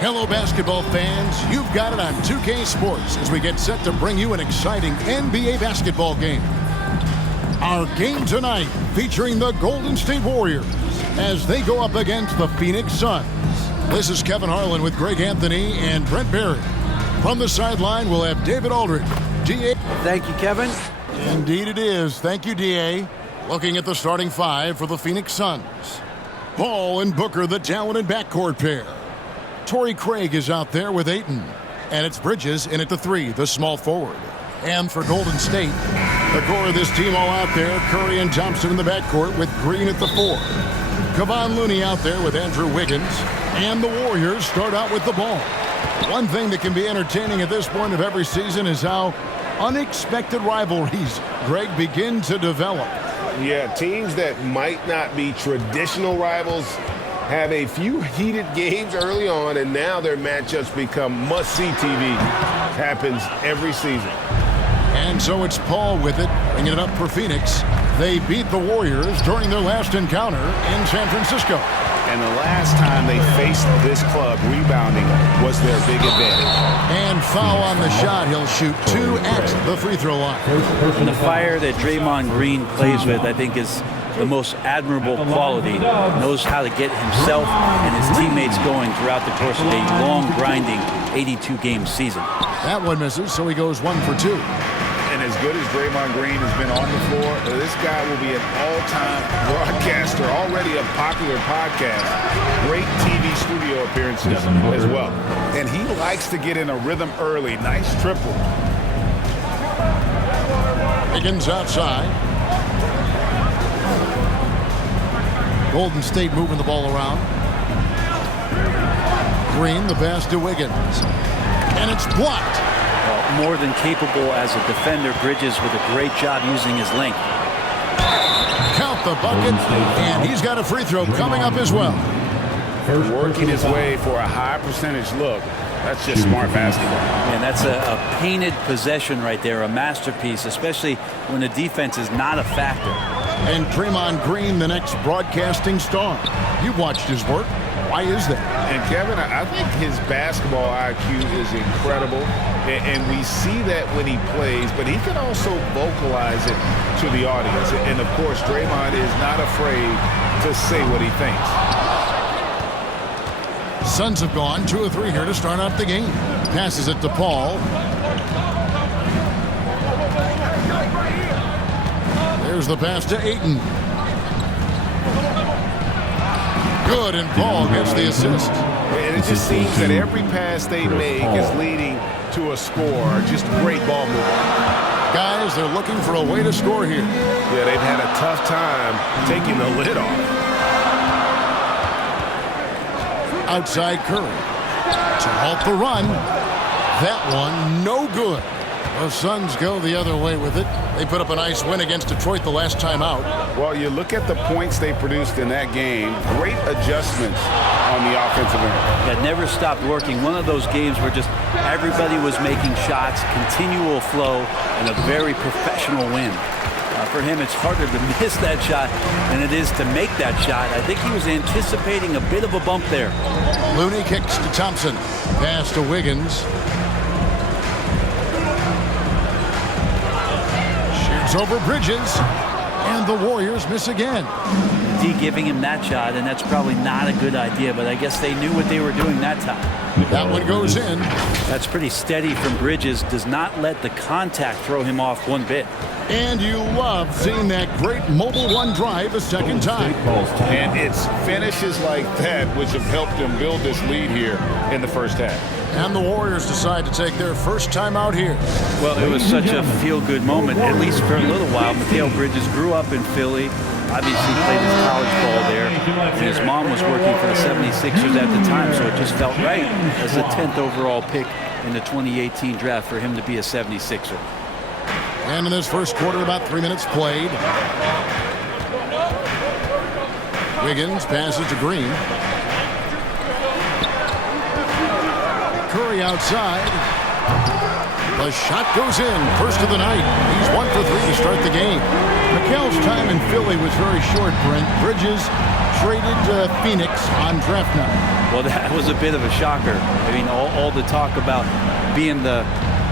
Hello, basketball fans. You've got it on 2K Sports as we get set to bring you an exciting NBA basketball game. Our game tonight featuring the Golden State Warriors as they go up against the Phoenix Suns. This is Kevin Harlan with Greg Anthony and Brent Barry. From the sideline, we'll have David Aldridge. D.A. Thank you, Kevin. Indeed it is. Thank you, D.A. Looking at the starting five for the Phoenix Suns. Ball and Booker, the talented backcourt pair. Torrey Craig is out there with Ayton. And it's Bridges in at the three, the small forward. And for Golden State, the core of this team all out there, Curry and Thompson in the backcourt with Green at the four. Kevon Looney out there with Andrew Wiggins. And the Warriors start out with the ball. One thing that can be entertaining at this point of every season is how unexpected rivalries, Greg, begin to develop. Yeah, teams that might not be traditional rivals have a few heated games early on, and now their matchups become must-see TV. Happens every season. And so it's Paul with it, bringing it up for Phoenix. They beat the Warriors during their last encounter in San Francisco. And the last time they faced this club, rebounding was their big advantage. And foul on the shot. He'll shoot two at the free throw line. And the fire that Draymond Green plays with, I think, is the most admirable quality. Knows how to get himself and his teammates going throughout the course of a long, grinding 82-game season. That one misses, so he goes 1 for 2. And as good as Draymond Green has been on the floor, this guy will be an all-time broadcaster, already a popular podcast. Great TV studio appearances as well. And he likes to get in a rhythm early. Nice triple. Higgins outside. Golden State moving the ball around. Green, the pass to Wiggins. And it's blocked. More than capable as a defender. Bridges with a great job using his length. Count the bucket, and he's got a free throw coming up as well. Working his way for a high percentage look. That's just smart basketball. And that's a painted possession right there, a masterpiece, especially when the defense is not a factor. And Draymond Green, the next broadcasting star. You've watched his work. Why is that? And Kevin, I think his basketball IQ is incredible, and we see that when he plays, but he can also vocalize it to the audience. And of course, Draymond is not afraid to say what he thinks. Suns have gone 2 of 3 here to start out the game. Passes it to Paul. There's the pass to Ayton. Good, and Paul gets the assist. And it just seems that every pass they make is leading to a score. Just great ball movement. Guys, they're looking for a way to score here. Yeah, they've had a tough time taking the lid off. Outside Curry. To halt the run. That one, no good. The Suns go the other way with it. They put up a nice win against Detroit the last time out. Well, you look at the points they produced in that game. Great adjustments on the offensive end. That never stopped working. One of those games where just everybody was making shots, continual flow, and a very professional win. For him, it's harder to miss that shot than it is to make that shot. I think he was anticipating a bit of a bump there. Looney kicks to Thompson. Pass to Wiggins. Over Bridges, and the Warriors miss again. D giving him that shot, and that's probably not a good idea, but I guess they knew what they were doing that time. That one goes in. That's pretty steady from Bridges. Does not let the contact throw him off one bit. And you love seeing that great mobile one drive a second time. And it's finishes like that which have helped them build this lead here in the first half. And the Warriors decide to take their first time out here. Well, it was such a feel-good moment, at least for a little while. Mikal Bridges grew up in Philly, obviously played his college ball there, and his mom was working for the 76ers at the time, so it just felt right as the 10th overall pick in the 2018 draft for him to be a 76er. And in this first quarter, about 3 minutes played. Wiggins passes to Green. Curry outside. The shot goes in. First of the night. He's 1 for 3 to start the game. Mikal's time in Philly was very short, Brent. Bridges traded to Phoenix on draft night. Well, that was a bit of a shocker. I mean, all the talk about being the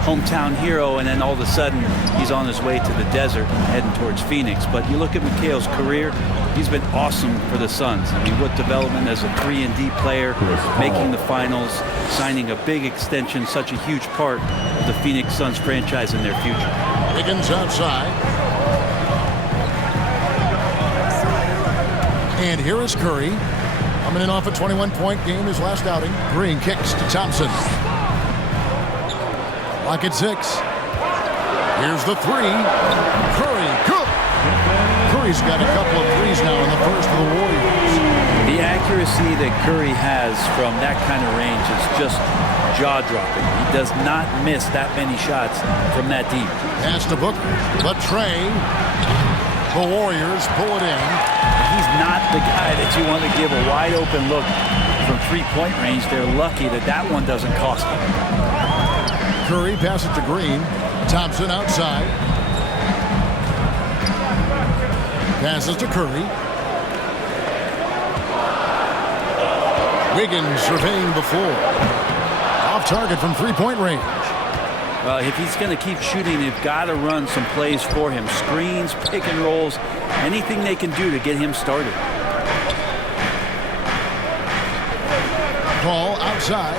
hometown hero, and then all of a sudden he's on his way to the desert heading towards Phoenix. But you look at McHale's career, he's been awesome for the Suns. I mean, what development as a 3-and-D player, making the finals, signing a big extension, such a huge part of the Phoenix Suns franchise and their future. Wiggins outside. And here is Curry. Coming in off a 21-point game his last outing. Green kicks to Thompson. Lock at 6. Here's the 3. Curry, good. Curry's got a couple of threes now in the first for the Warriors. The accuracy that Curry has from that kind of range is just jaw-dropping. He does not miss that many shots from that deep. Pass to Booker. The tray. The Warriors pull it in. He's not the guy that you want to give a wide-open look from three-point range. They're lucky that that one doesn't cost them. Curry passes to Green. Thompson outside. Passes to Curry. Wiggins surveying the floor. Off target from three-point range. Well, if he's going to keep shooting, they've got to run some plays for him. Screens, pick and rolls, anything they can do to get him started. Ball outside.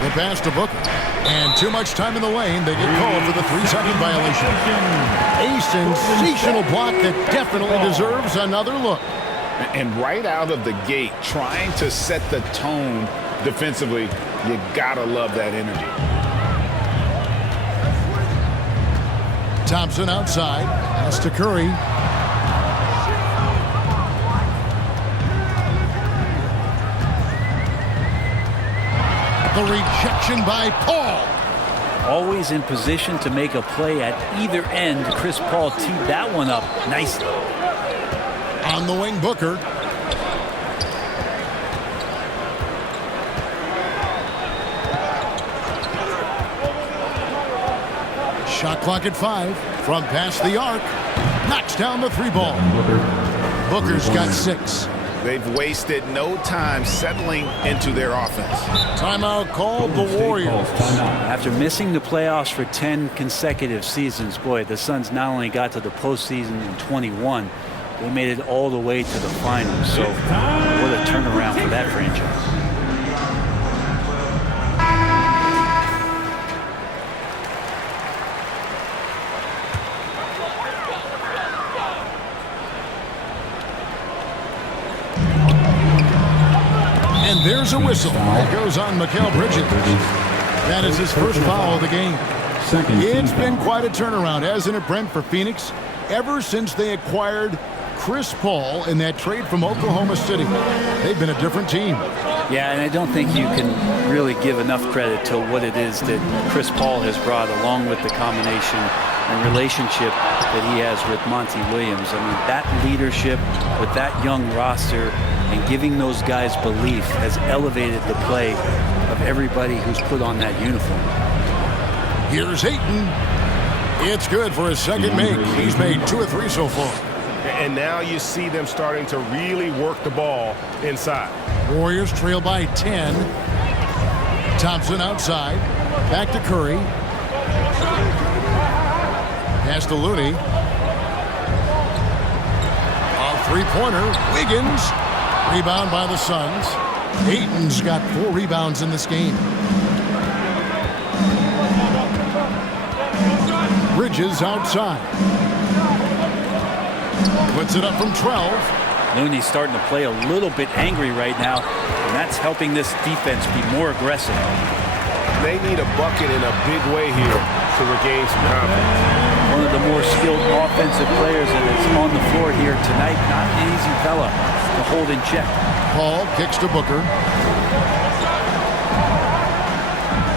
The pass to Booker. And too much time in the lane. They get called for the 3-second violation. A sensational block that definitely deserves another look. And right out of the gate, trying to set the tone defensively, you gotta love that energy. Thompson outside. Pass to Curry. The rejection by Paul. Always in position to make a play at either end. Chris Paul teed that one up nicely. On the wing, Booker. Shot clock at 5. From past the arc. Knocks down the 3 ball. Booker's got 6. They've wasted no time settling into their offense. Timeout called the Warriors. After missing the playoffs for 10 consecutive seasons, boy, the Suns not only got to the postseason in 21, they made it all the way to the finals. So what a turnaround for that franchise. And there's a whistle. It goes on Mikal Bridges. That is his first foul of the game. It's been quite a turnaround, hasn't it, Brent, for Phoenix? Ever since they acquired Chris Paul in that trade from Oklahoma City, they've been a different team. Yeah, and I don't think you can really give enough credit to what it is that Chris Paul has brought, along with the combination and relationship that he has with Monty Williams. I mean, that leadership with that young roster and giving those guys belief has elevated the play of everybody who's put on that uniform. Here's Ayton. It's good for his second make. He's made 2 or 3 so far. And now you see them starting to really work the ball inside. Warriors trail by 10. Thompson outside. Back to Curry. Pass to Looney. A three-pointer. Wiggins. Rebound by the Suns. Ayton's got 4 rebounds in this game. Bridges outside. Puts it up from 12. Looney's starting to play a little bit angry right now, and that's helping this defense be more aggressive. They need a bucket in a big way here to regain some confidence. One of the more skilled offensive players that is on the floor here tonight. Not an easy fella to hold in check. Paul kicks to Booker.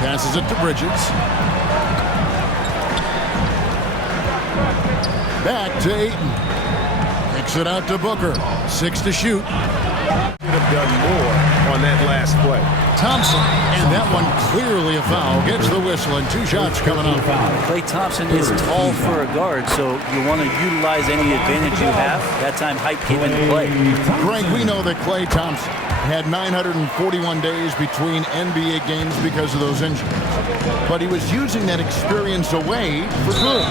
Passes it to Bridges. Back to Ayton. Kicks it out to Booker. 6 to shoot. A done more on that last play. Thompson, and that one clearly a foul. Gets the whistle, and 2 shots coming up. Klay Thompson is tall for a guard, so you want to utilize any advantage you have. That time height came into play. Greg, we know that Klay Thompson had 941 days between NBA games because of those injuries. But he was using that experience away for good.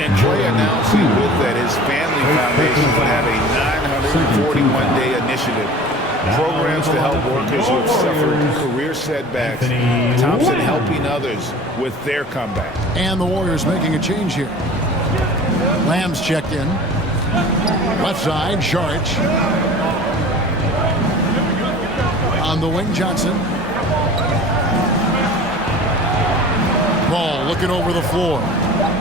And Klay announcing with that his family foundation would have a 941-day initiative. Programs to help workers who have suffered career setbacks. Thompson helping others with their comeback. And the Warriors making a change here. Lamb's checked in. Left side, Saric. On the wing, Johnson. Ball looking over the floor.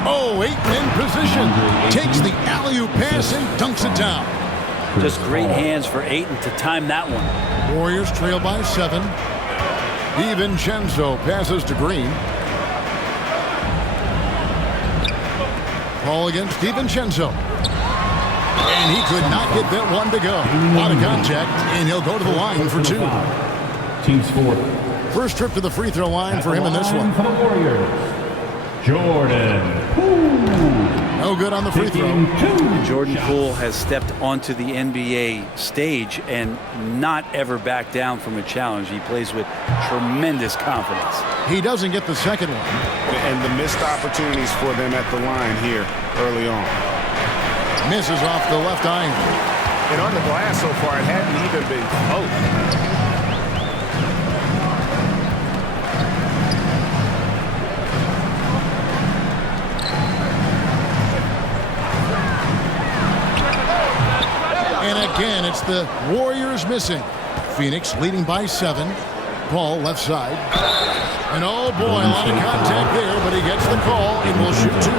Oh, Ayton in position. Takes the alley-oop pass and dunks it down. Just great hands for Ayton to time that one. Warriors trail by 7. DiVincenzo passes to Green. Ball against DiVincenzo. And he could not get that one to go. Out of contact, and he'll go to the line for 2. Team's fourth. First trip to the free throw line for him in this one. For the Warriors, Jordan Poole. No good on the free throw. Jordan Poole has stepped onto the NBA stage and not ever backed down from a challenge. He plays with tremendous confidence. He doesn't get the second one. And the missed opportunities for them at the line here early on. Misses off the left iron. And on the glass so far, it hadn't even been close. And again, it's the Warriors missing. Phoenix leading by 7. Ball left side. And oh boy, a lot of contact there, but he gets the call and will shoot 2.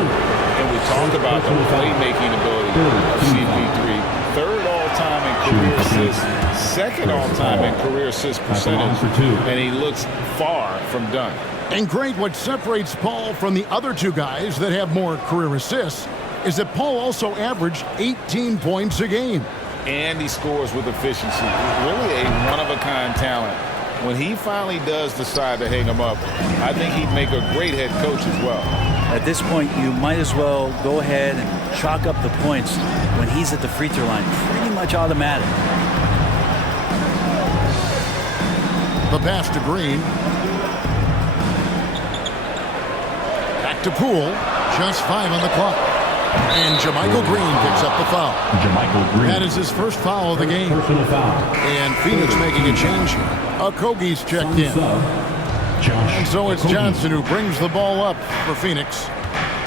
And we talked about the playmaking ability of CP3. Third all-time in career assists, second all-time in career assist percentage, and he looks far from done. And great, what separates Paul from the other 2 guys that have more career assists is that Paul also averaged 18 points a game. And he scores with efficiency. Really a one-of-a-kind talent. When he finally does decide to hang him up, I think he'd make a great head coach as well. At this point, you might as well go ahead and chalk up the points when he's at the free throw line. Pretty much automatic. The pass to Green. Back to Poole. Just 5 on the clock. And Jermichael Green picks up the foul. Jermichael Green. That is his first foul of the game. Personal foul. And Phoenix making a change here. Okogie's checked in. And so it's Johnson who brings the ball up for Phoenix.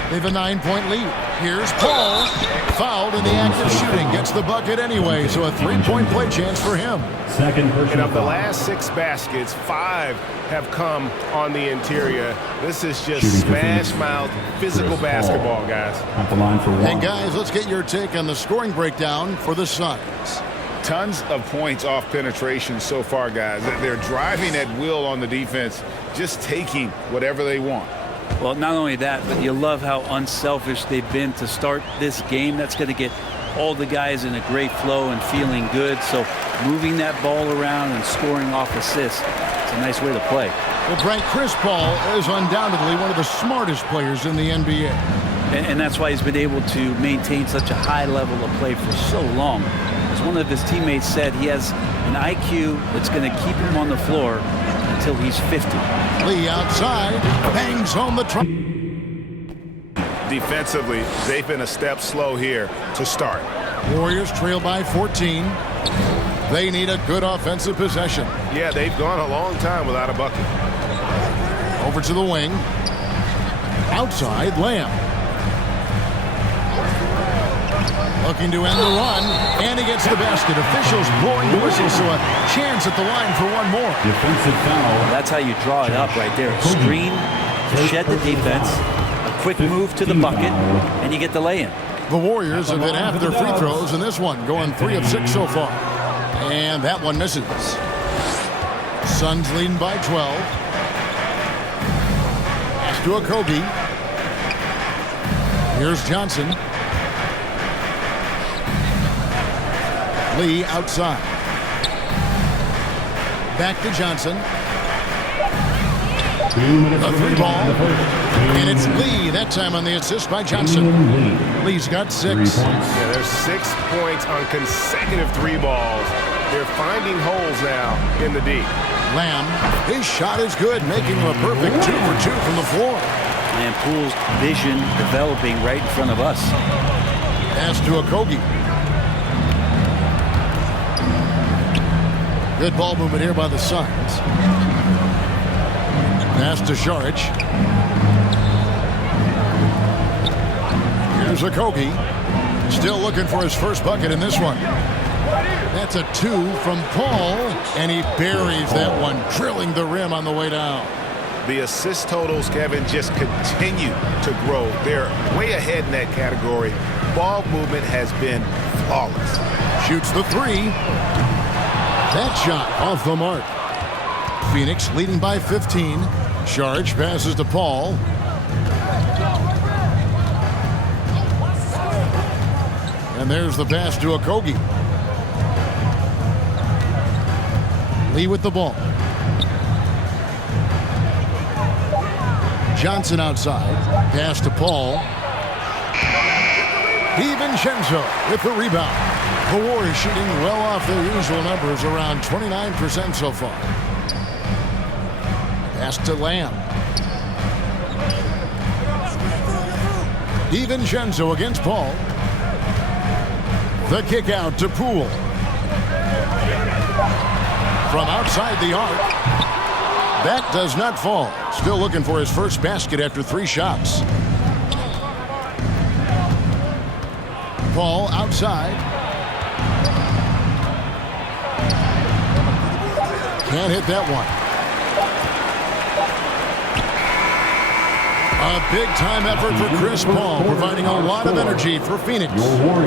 They have a 9-point lead. Here's Paul. Fouled in the act of shooting. Gets the bucket anyway, so a 3-point play chance for him. Second personal And of the foul. last 6 baskets, 5 have come on the interior. This is just Shooting for smash mouth, physical Chris basketball, Paul. guys. At the line for 1. And guys, let's get your take on the scoring breakdown for the Suns. Tons of points off penetration so far, guys. They're driving at will on the defense, just taking whatever they want. Well, not only that, but you love how unselfish they've been to start this game. That's going to get all the guys in a great flow and feeling good. So moving that ball around and scoring off assists, it's a nice way to play. Well, Frank, Chris Paul is undoubtedly one of the smartest players in the NBA. And that's why he's been able to maintain such a high level of play for so long. As one of his teammates said, he has an IQ that's going to keep him on the floor until he's 50. Lee outside, bangs home the try. Defensively, they've been a step slow here to start. Warriors trail by 14. They need a good offensive possession. Yeah, they've gone a long time without a bucket. Over to the wing. Outside, Lamb. Looking to end the run, and he gets the basket. Officials blowing the whistle, so a chance at the line for one more. Defensive foul. That's how you draw it up right there. Screen to shed the defense, a quick move to the bucket, and you get the lay-in. The Warriors have hit half their free throws in this one, going 3 of 6 so far. And that one misses. Suns leading by 12. Pass to Okogie. Here's Johnson. Lee outside. Back to Johnson. 2 minutes A three ball. in the first. And it's Lee that time on the assist by Johnson. Lee's got 6. 3 points. Yeah, there's 6 points on consecutive 3 balls. They're finding holes now in the D. Lamb, his shot is good, making him a perfect 2 for 2 from the floor. And Poole's vision developing right in front of us. Pass to Okogie. Good ball movement here by the Suns. Pass to Šarić. Here's Okogie. Still looking for his first bucket in this one. That's a 2 from Paul, and he buries that one, drilling the rim on the way down. The assist totals, Kevin, just continue to grow. They're way ahead in that category. Ball movement has been flawless. Shoots the 3. That shot off the mark. Phoenix leading by 15. Šarić passes to Paul. And there's the pass to Okogie. Lee with the ball. Johnson outside. Pass to Paul. DiVincenzo with the rebound. The Warriors shooting well off their usual numbers, around 29% so far. Pass to Lamb. DiVincenzo against Paul. The kick out to Poole. From outside the arc. That does not fall. Still looking for his first basket after 3 shots. Paul outside. Can't hit that one. A big-time effort for Chris Paul, providing a lot of energy for Phoenix.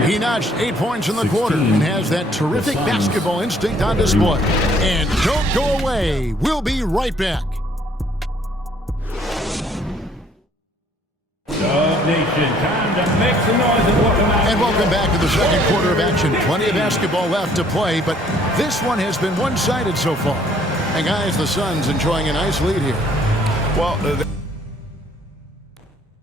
He notched 8 points in the quarter and has that terrific basketball instinct on display. And don't go away. We'll be right back. Nation, time to make some noise and welcome out. And welcome back to the second quarter of action. Plenty of basketball left to play, but this one has been one-sided so far. And guys, the Suns enjoying a nice lead here. Well, the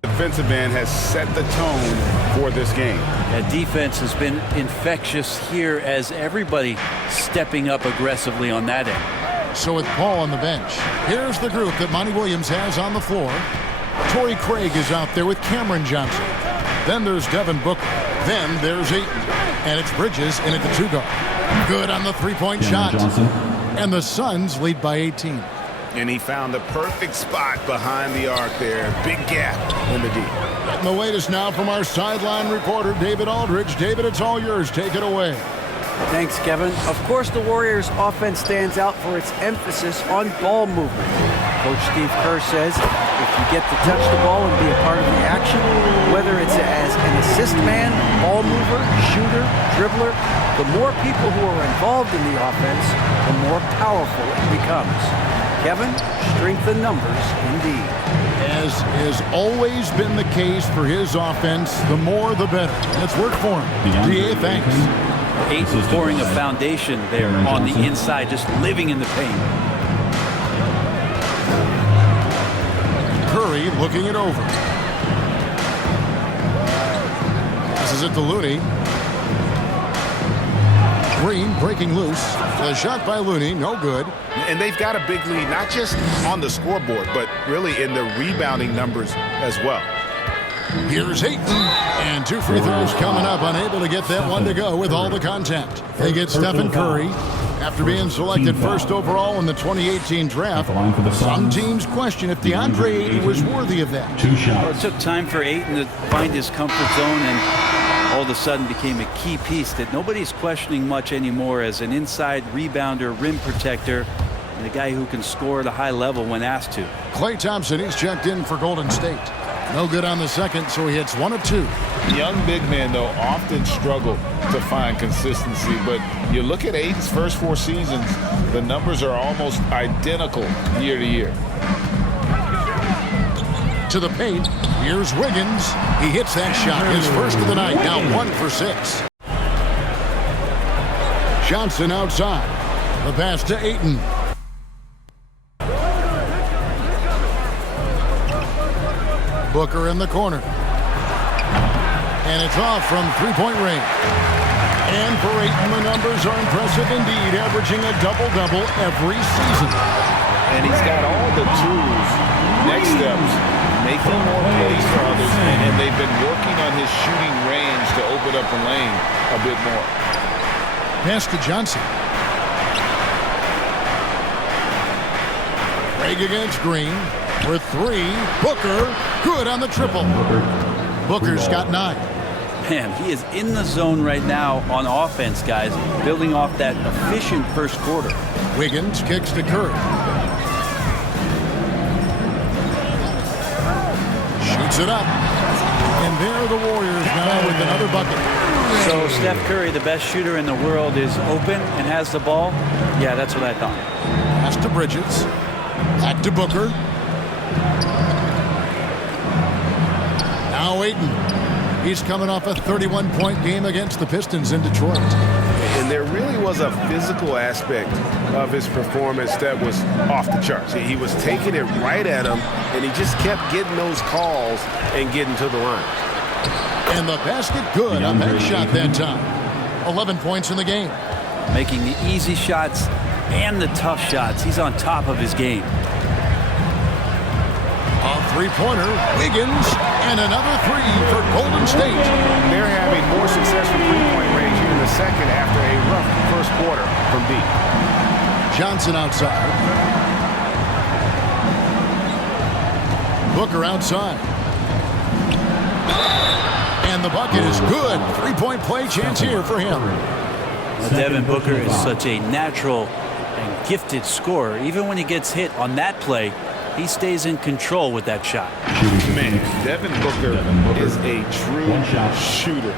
defensive end has set the tone for this game. That defense has been infectious here as everybody stepping up aggressively on that end. So with Paul on the bench, here's the group that Monty Williams has on the floor. Torrey Craig is out there with Cameron Johnson. Then there's Devin Booker. Then there's Ayton. And it's Bridges in at the 2 guard. Good on the 3-point shot. Johnson. And the Suns lead by 18. And he found the perfect spot behind the arc there. Big gap in the D. And the latest now from our sideline reporter, David Aldridge. David, it's all yours. Take it away. Thanks, Kevin. Of course, the Warriors' offense stands out for its emphasis on ball movement. Coach Steve Kerr says if you get to touch the ball and be a part of the action, whether it's as an assist man, ball mover, shooter, dribbler, the more people who are involved in the offense, the more powerful it becomes. Kevin, strength in numbers indeed. As has always been the case for his offense, the more the better. And it's worked for him. DA, thanks. Ayton pouring a foundation there on the inside, just living in the paint. Curry looking it over. This is it to Looney. Green breaking loose. A shot by Looney, no good. And they've got a big lead, not just on the scoreboard, but really in the rebounding numbers as well. Here's Ayton, and 2 free throws coming up. Unable to get that one to go with all the contact. They get Stephen Curry. After being selected first overall in the 2018 draft, some teams question if DeAndre Ayton was worthy of that. 2 Well, shots. it took time for Ayton to find his comfort zone and all of a sudden became a key piece that nobody's questioning much anymore as an inside rebounder, rim protector, and a guy who can score at a high level when asked to. Klay Thompson, he's checked in for Golden State. No good on the second, so he hits 1 of 2. Young big men, though, often struggle to find consistency, but you look at Ayton's first 4 seasons, the numbers are almost identical year to year. To the paint, here's Wiggins. He hits that shot, his first of the night, now 1 for 6. Johnson outside. The pass to Ayton. Booker in the corner. And it's off from three-point range. And for Ayton, the numbers are impressive indeed, averaging a double-double every season. And he's got all the tools, next steps, making more plays for others, and they've been working on his shooting range to open up the lane a bit more. Pass to Johnson. Craig against Green for three. Booker, good on the triple. Booker's got 9. Man, he is in the zone right now on offense, guys, building off that efficient first quarter. Wiggins kicks to Curry. Shoots it up. And there are the Warriors now with another bucket. So Steph Curry, the best shooter in the world, is open and has the ball? Yeah, that's what I thought. Pass to Bridges. Back to Booker. Now Ayton. He's coming off a 31-point game against the Pistons in Detroit. And there really was a physical aspect of his performance that was off the charts. He was taking it right at him, and he just kept getting those calls and getting to the line. And the basket good on that shot that time. 11 points in the game. Making the easy shots and the tough shots. He's on top of his game. A three-pointer, Wiggins, and another three for Golden State. They're having more success from three-point range here in the second after a rough first quarter from deep. Johnson outside. Booker outside. And the bucket is good. Three-point play chance here for him. Well, Devin Booker is such a natural and gifted scorer. Even when he gets hit on that play, he stays in control with that shot. Man, Devin Booker is a true shooter.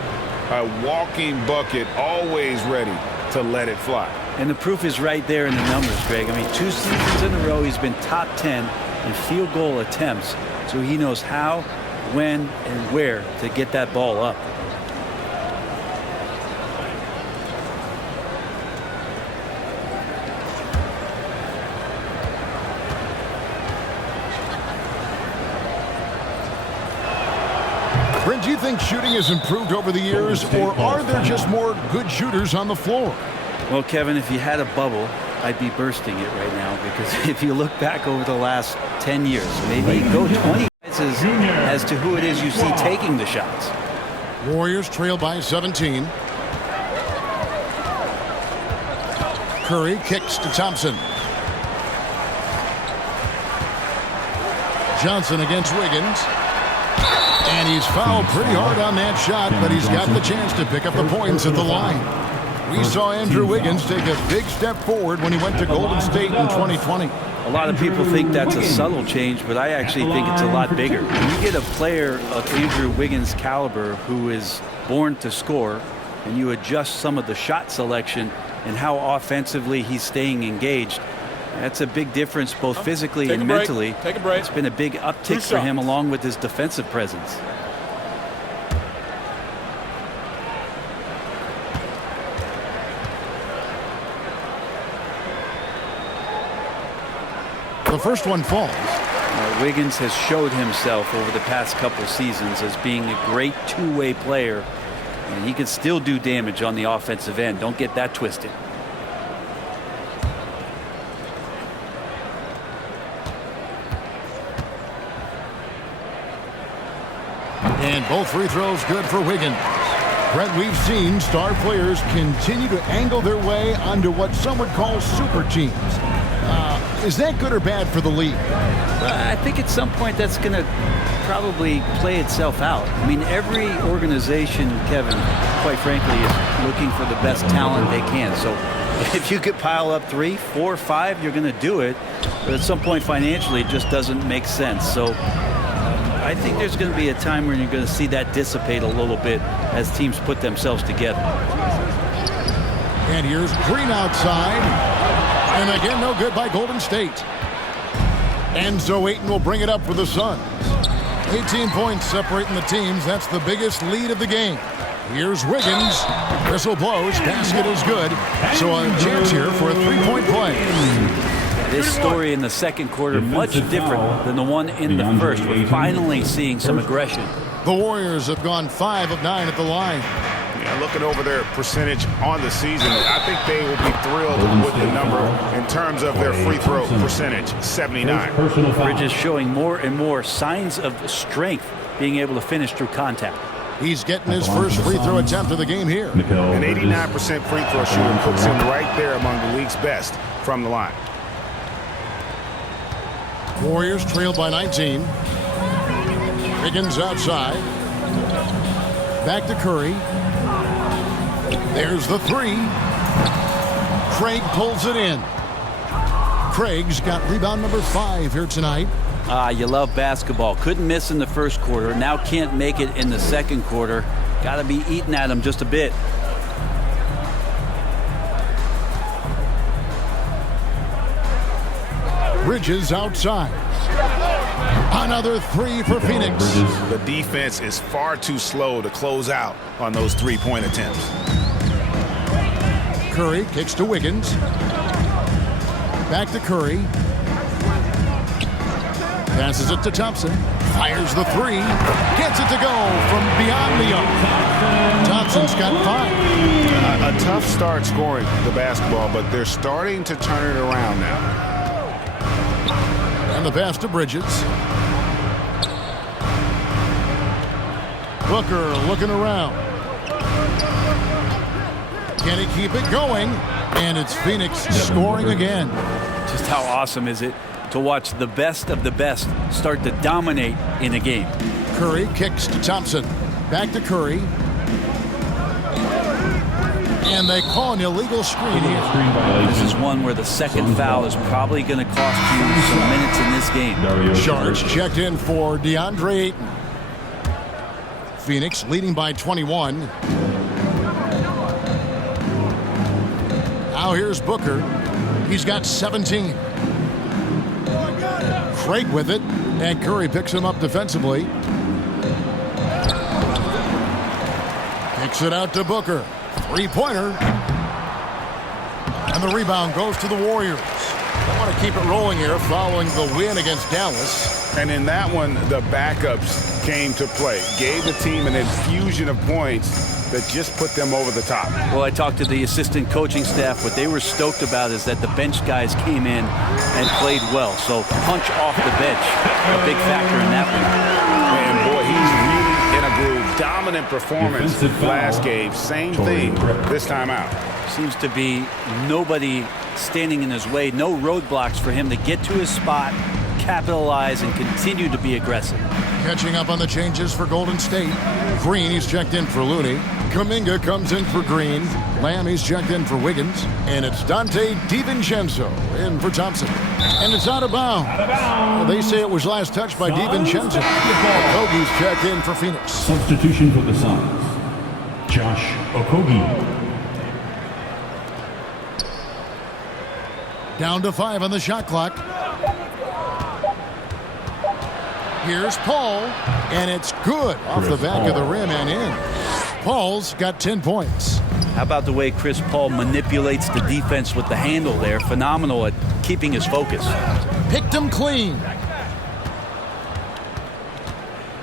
A walking bucket, always ready to let it fly. And the proof is right there in the numbers, Greg. I mean, 2 seasons in a row, he's been top 10 in field goal attempts. So he knows how, when, and where to get that ball up. Brent, do you think shooting has improved over the years, or are there just more good shooters on the floor? Well, Kevin, if you had a bubble, I'd be bursting it right now, because if you look back over the last 10 years, maybe go 20 as to who it is you see taking the shots. Warriors trail by 17. Curry kicks to Thompson. Johnson against Wiggins. And he's fouled pretty hard on that shot, but he's got the chance to pick up the points at the line. We saw Andrew Wiggins take a big step forward when he went to Golden State in 2020. A lot of people think that's a subtle change, but I actually think it's a lot bigger. When you get a player of Andrew Wiggins' caliber who is born to score, and you adjust some of the shot selection and how offensively he's staying engaged, that's a big difference both physically and mentally. Take a break. It's been a big uptick for him along with his defensive presence. The first one falls. Wiggins has showed himself over the past couple seasons as being a great two-way player, and he can still do damage on the offensive end. Don't get that twisted. And both free throws good for Wiggins. Brent, we've seen star players continue to angle their way onto what some would call super teams. Is that good or bad for the league? I think at some point that's going to probably play itself out. I mean, every organization, Kevin, quite frankly, is looking for the best talent they can. So if you could pile up 3, 4, 5, you're going to do it. But at some point financially, it just doesn't make sense. So I think there's going to be a time when you're going to see that dissipate a little bit as teams put themselves together. And here's Green outside. And again, no good by Golden State. And so Ayton will bring it up for the Suns. 18 points separating the teams. That's the biggest lead of the game. Here's Wiggins. Whistle blows. Basket is good. So a chance here for a three-point play. This story in the second quarter, much different than the one in the first. We're finally seeing some aggression. The Warriors have gone 5 of 9 at the line. Yeah, looking over their percentage on the season, I think they will be thrilled with the number in terms of their free throw percentage, 79. Bridges showing more and more signs of strength, being able to finish through contact. He's getting his first free throw attempt of the game here. An 89% free throw shooter puts him right there among the league's best from the line. Warriors trailed by 19. Wiggins outside. Back to Curry. There's the three. Craig pulls it in. Craig's got rebound number 5 here tonight. You love basketball. Couldn't miss in the first quarter. Now can't make it in the second quarter. Got to be eating at him just a bit. Bridges outside. Another 3 for Phoenix. The defense is far too slow to close out on those three-point attempts. Curry kicks to Wiggins. Back to Curry. Passes it to Thompson. Fires the 3. Gets it to go from beyond the arc. Thompson's got 5. A tough start scoring the basketball, but they're starting to turn it around now. And the pass to Bridges. Booker looking around. Can he keep it going? And it's Phoenix scoring again. Just how awesome is it to watch the best of the best start to dominate in a game? Curry kicks to Thompson. Back to Curry. And they call an illegal screen here. This is one where the second foul is probably going to cost you some minutes in this game. Shards checked in for DeAndre Ayton. Phoenix leading by 21. Now here's Booker. He's got 17. Craig with it, and Curry picks him up defensively. Kicks it out to Booker. Three-pointer. And the rebound goes to the Warriors. They want to keep it rolling here following the win against Dallas. And in that one, the backups came to play. Gave the team an infusion of points that just put them over the top. Well, I talked to the assistant coaching staff. What they were stoked about is that the bench guys came in and played well. So punch off the bench, a big factor in that one. And boy, he's really in a groove. Dominant performance last game. Same thing this time out. Seems to be nobody standing in his way. No roadblocks for him to get to his spot, capitalize, and continue to be aggressive. Catching up on the changes for Golden State. Green, he's checked in for Looney. Kuminga comes in for Green. Lamb, he's checked in for Wiggins. And it's Dante DiVincenzo in for Thompson. And it's out of bounds. Well, they say it was last touched by DiVincenzo. Okogie's checked in for Phoenix. Substitution for the Suns. Josh Okogie. Down to 5 on the shot clock. Here's Paul, and it's good off the back of the rim and in. Paul's got 10 points. How about the way Chris Paul manipulates the defense with the handle there? Phenomenal at keeping his focus. Picked him clean.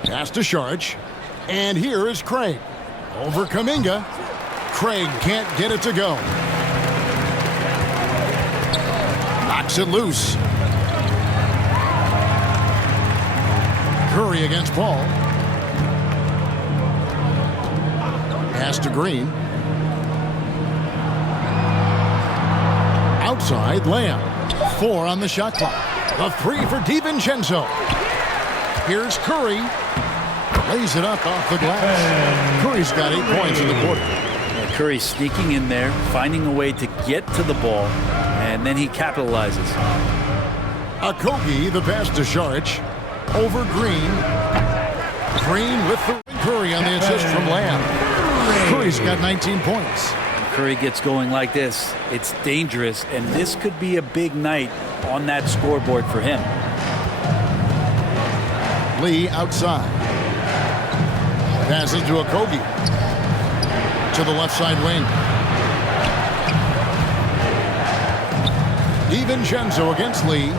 Pass to Sharge. And here is Craig. Over Kuminga. Craig can't get it to go. Knocks it loose. Curry against Paul. Pass to Green. Outside, Lamb. 4 on the shot clock. The 3 for DiVincenzo. Here's Curry. Lays it up off the glass. Curry's got 8 points in the quarter. Yeah, Curry sneaking in there, finding a way to get to the ball, and then he capitalizes. Okogie, the pass to Sharge. Over Green. Green with the Curry on the assist from Lamb. Curry's got 19 points. Curry gets going like this, it's dangerous, and this could be a big night on that scoreboard for him. Lee outside. Passes to Okogie. To the left side wing. DiVincenzo against Lee.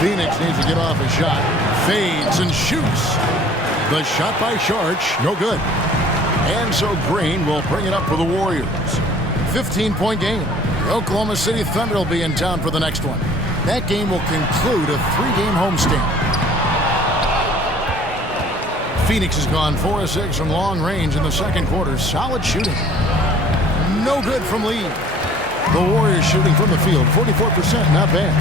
Phoenix needs to get off a shot. Fades and shoots. The shot by Sharch, no good. And so Green will bring it up for the Warriors. 15-point game. The Oklahoma City Thunder will be in town for the next one. That game will conclude a 3-game homestand. Phoenix has gone 4 of 6 from long range in the second quarter. Solid shooting. No good from Lee. The Warriors shooting from the field, 44%, not bad.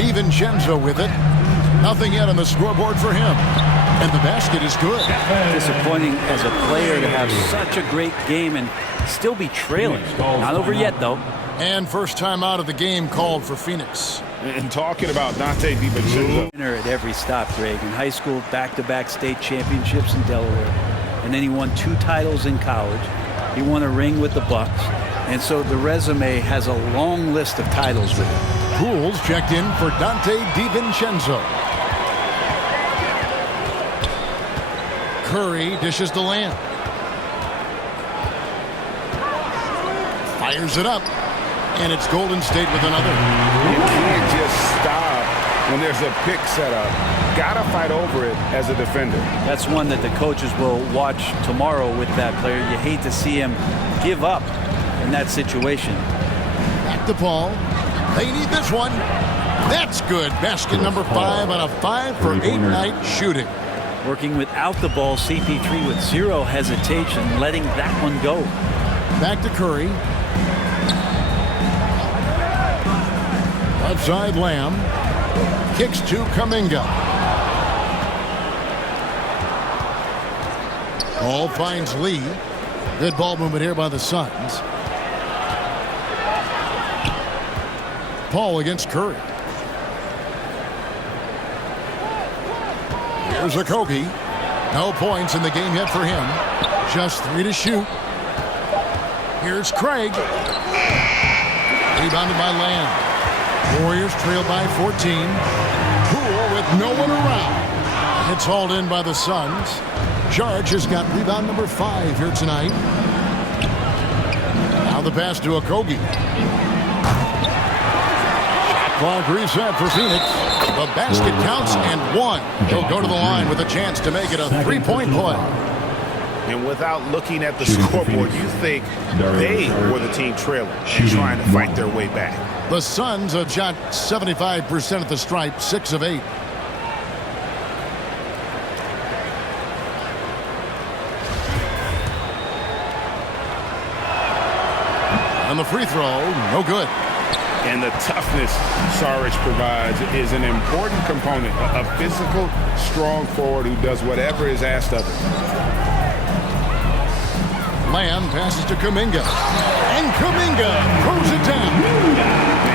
DiVincenzo with it. Nothing yet on the scoreboard for him. And the basket is good. Disappointing as a player to have such a great game and still be trailing. Not over yet, though. And first time out of the game called for Phoenix. And talking about Dante DiVincenzo. Winner at every stop, Greg. In high school, back-to-back state championships in Delaware. And then he won 2 titles in college. He won a ring with the Bucks. And so the resume has a long list of titles with him. Pools checked in for Dante DiVincenzo. Curry dishes to Lamb. Fires it up. And it's Golden State with another. You can't just stop when there's a pick set up. Gotta fight over it as a defender. That's one that the coaches will watch tomorrow with that player. You hate to see him give up in that situation. Back to Paul. They need this one. That's good. Basket number 5 on a 5 for 8 night shooting. Working without the ball, CP3 with 0 hesitation, letting that one go. Back to Curry. Left side Lamb. Kicks to Kuminga. Ball finds Lee. Good ball movement here by the Suns. Paul against Curry. Here's Okogie. No points in the game yet for him. Just 3 to shoot. Here's Craig. Rebounded by Lamb. Warriors trail by 14. Poole with no one around. It's hauled in by the Suns. Sharch has got rebound number 5 here tonight. Now the pass to Okogie. Clock reset for Phoenix. The basket counts and 1. He'll go to the line with a chance to make it a 3-point play. And without looking at the scoreboard, you think they were the team trailing and trying to fight their way back. The Suns have shot 75% at the stripe, 6 of 8. And the free throw, no good. And the toughness Saric provides is an important component. A physical, strong forward who does whatever is asked of him. Lamb passes to Kuminga. And Kuminga throws it down.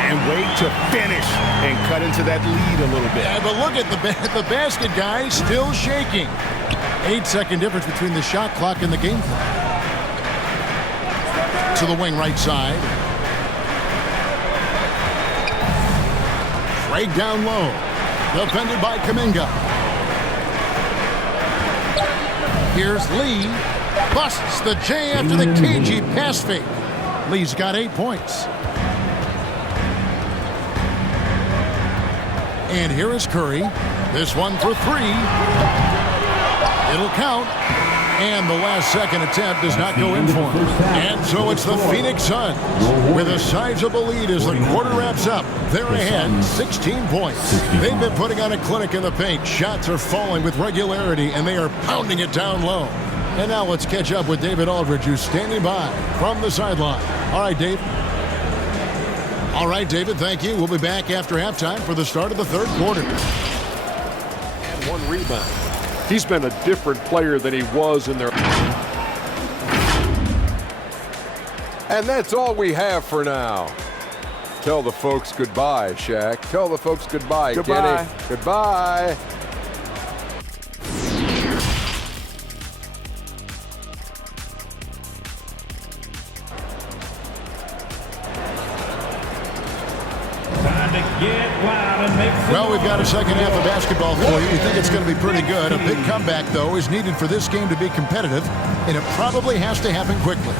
And wait to finish and cut into that lead a little bit. Yeah, but look at the basket guy still shaking. 8-second difference between the shot clock and the game clock. To the wing right side. Craig down low. Defended by Kuminga. Here's Lee. Busts the J after the cagey pass fake. Lee's got 8 points. And here is Curry. This one for 3. It'll count. And the last second attempt does not go in for him. And so it's the Phoenix Suns with a sizable lead as the quarter wraps up. They're ahead 16 points. They've been putting on a clinic in the paint. Shots are falling with regularity, and they are pounding it down low. And now let's catch up with David Aldridge, who's standing by from the sideline. All right, Dave. All right, David, thank you. We'll be back after halftime for the start of the third quarter. And 1 rebound. He's been a different player than he was in there. And that's all we have for now. Tell the folks goodbye, Shaq. Tell the folks goodbye, Goodbye. Kenny. Goodbye. Time to get wild and make Well, we've got a second half of basketball for you. We think it's going to be pretty good. A big comeback, though, is needed for this game to be competitive, and it probably has to happen quickly.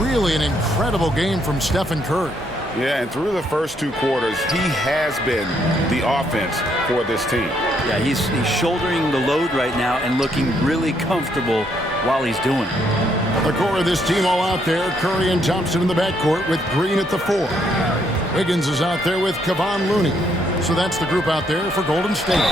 Really an incredible game from Stephen Curry. Yeah, and through the first 2 quarters, he has been the offense for this team. Yeah, he's shouldering the load right now and looking really comfortable while he's doing it. The core of this team all out there. Curry and Thompson in the backcourt with Green at the 4. Wiggins is out there with Kevon Looney. So that's the group out there for Golden State.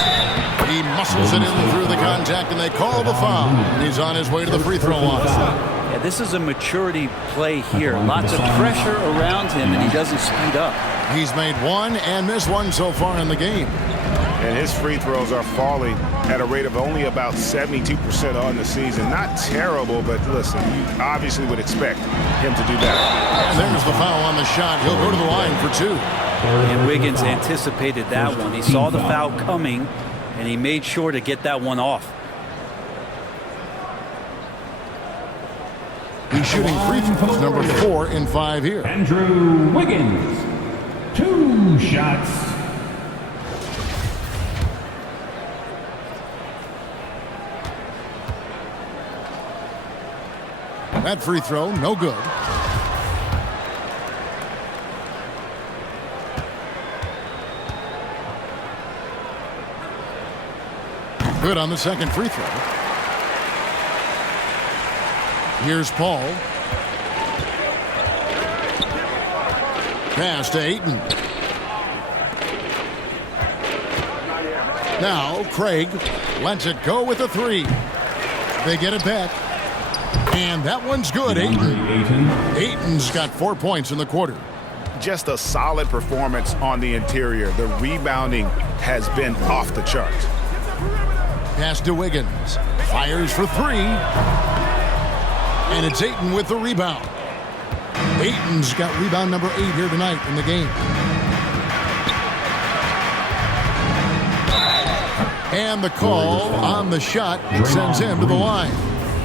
He muscles it in through the contact, and they call the foul. He's on his way to the free throw line. Yeah, this is a maturity play here. Lots of pressure around him, and he doesn't speed up. He's made 1 and missed 1 so far in the game. And his free throws are falling at a rate of only about 72% on the season. Not terrible, but listen, you obviously would expect him to do better. And there's the foul on the shot. He'll go to the line for 2. And Wiggins anticipated that one. He saw the foul coming, and he made sure to get that one off. He's shooting free throws, number 4 in 5 here. Andrew Wiggins, 2 shots. That free throw, no good. Good on the second free throw. Here's Paul. Pass to Ayton. Now Craig lets it go with a 3. They get it back. And that one's good. Ayton's got 4 points in the quarter. Just a solid performance on the interior. The rebounding has been off the charts. Pass to Wiggins. Fires for 3. And it's Ayton with the rebound. Ayton's got rebound number 8 here tonight in the game. And the call on the shot sends him to the line.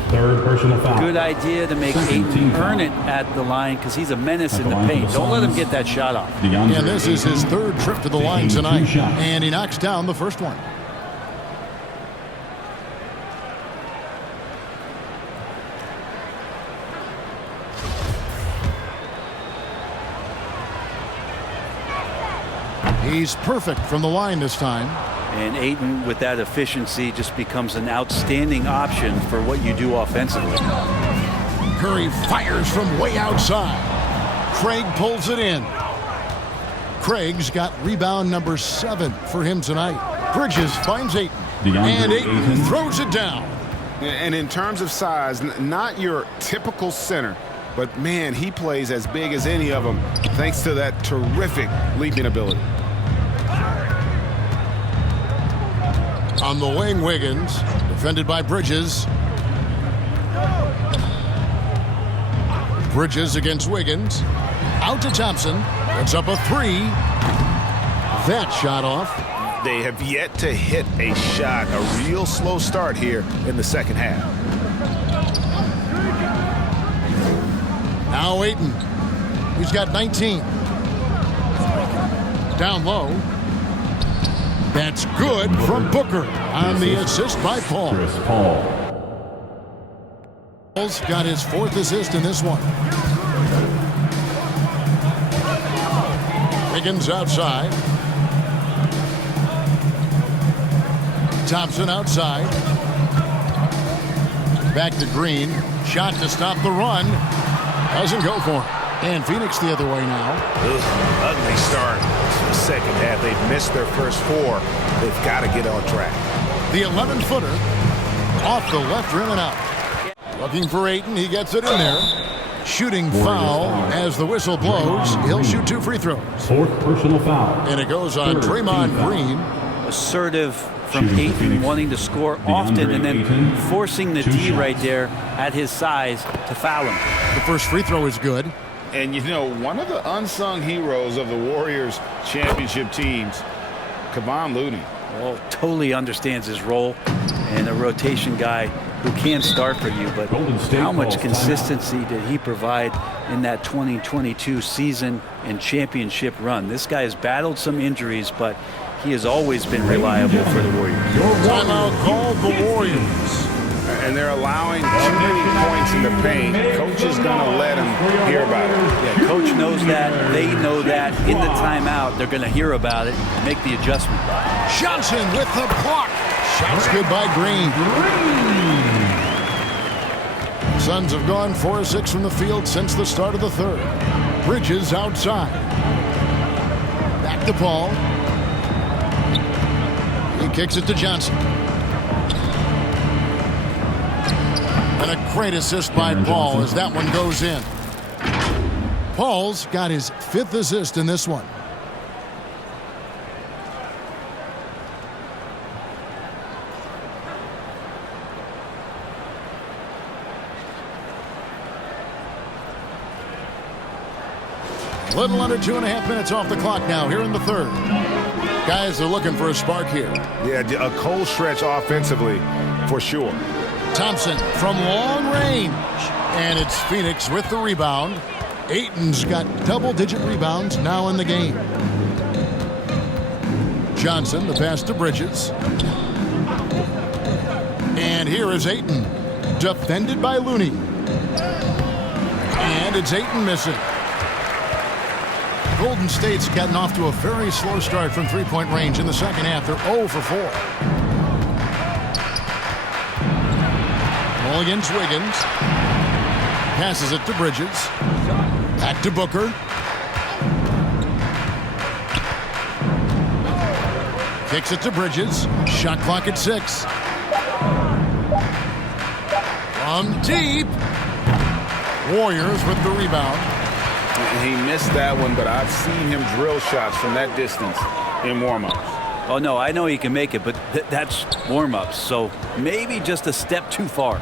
3rd personal foul. Good idea to make Ayton earn it at the line because he's a menace in the paint. Don't let him get that shot off. And this is his 3rd trip to the line tonight. And he knocks down the first one. He's perfect from the line this time. And Ayton, with that efficiency, just becomes an outstanding option for what you do offensively. Curry fires from way outside. Craig pulls it in. Craig's got rebound number 7 for him tonight. Bridges finds Ayton. And Ayton throws it down. And in terms of size, not your typical center, but man, he plays as big as any of them thanks to that terrific leaping ability. On the wing, Wiggins, defended by Bridges. Bridges against Wiggins. Out to Thompson. Puts up a 3. That shot off. They have yet to hit a shot, a real slow start here in the second half. Now Ayton. He's got 19. Down low. That's good from Booker on the assist by Paul. Chris Paul. Paul's got his 4th assist in this one. Wiggins outside. Thompson outside. Back to Green. Shot to stop the run. Doesn't go for him. And Phoenix the other way now. Ugly start to the second half. They've missed their first 4. They've got to get on track. The 11-footer off the left rim and out. Looking for Ayton. He gets it in there. Shooting foul as the whistle blows. He'll shoot 2 free throws. 4th personal foul. And it goes on Draymond Green. Assertive from Ayton, wanting to score often and then forcing the D right there at his size to foul him. The first free throw is good. And, you know, one of the unsung heroes of the Warriors championship teams, Kevon Looney. Well, totally understands his role and a rotation guy who can start for you. But how much consistency did he provide in that 2022 season and championship run? This guy has battled some injuries, but he has always been reliable for the Warriors. Timeout called the Warriors. And they're allowing too many points in the paint. Coach is going to let them hear about it. Yeah, Coach knows that. They know that. In the timeout, they're going to hear about it, make the adjustment. Johnson with the block. Shots good by Green. Suns have gone 4 of 6 from the field since the start of the third. Bridges outside. Back to Paul. He kicks it to Johnson. And a great assist by Paul as that one goes in. Paul's got his 5th assist in this one. A little under 2.5 minutes off the clock now here in the third. Guys are looking for a spark here. Yeah, a cold stretch offensively for sure. Thompson from long range. And it's Phoenix with the rebound. Ayton's got double-digit rebounds now in the game. Johnson, the pass to Bridges. And here is Ayton. Defended by Looney. And it's Ayton missing. Golden State's gotten off to a very slow start from three-point range in the second half. They're 0 for 4. Ball against Wiggins. Passes it to Bridges. Back to Booker. Kicks it to Bridges. Shot clock at 6. From deep. Warriors with the rebound. He missed that one, but I've seen him drill shots from that distance in warm-ups. Oh, no, I know he can make it, but that's warm-ups, so maybe just a step too far.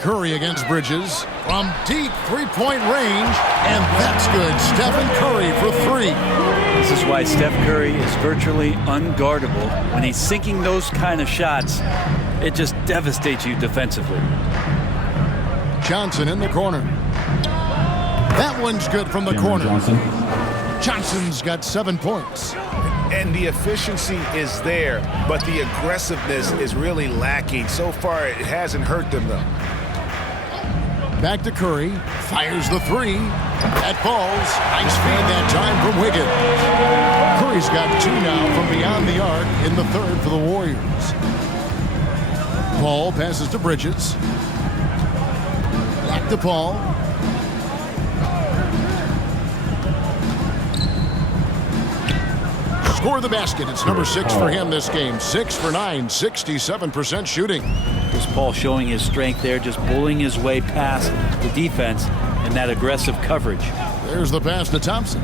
Curry against Bridges from deep three-point range, and that's good. Stephen Curry for 3. This is why Steph Curry is virtually unguardable. When he's sinking those kind of shots, it just devastates you defensively. Johnson in the corner. That one's good from the corner. Johnson's got 7 points. And the efficiency is there, but the aggressiveness is really lacking. So far, it hasn't hurt them, though. Back to Curry. Fires the 3. That falls. Nice feed that time from Wiggins. Curry's got 2 now from beyond the arc in the third for the Warriors. Paul passes to Bridges. Back to Paul. Score the basket. It's number 6 for him this game. 6 for 9, 67% shooting. Here's Paul showing his strength there, just bullying his way past the defense and that aggressive coverage. There's the pass to Thompson.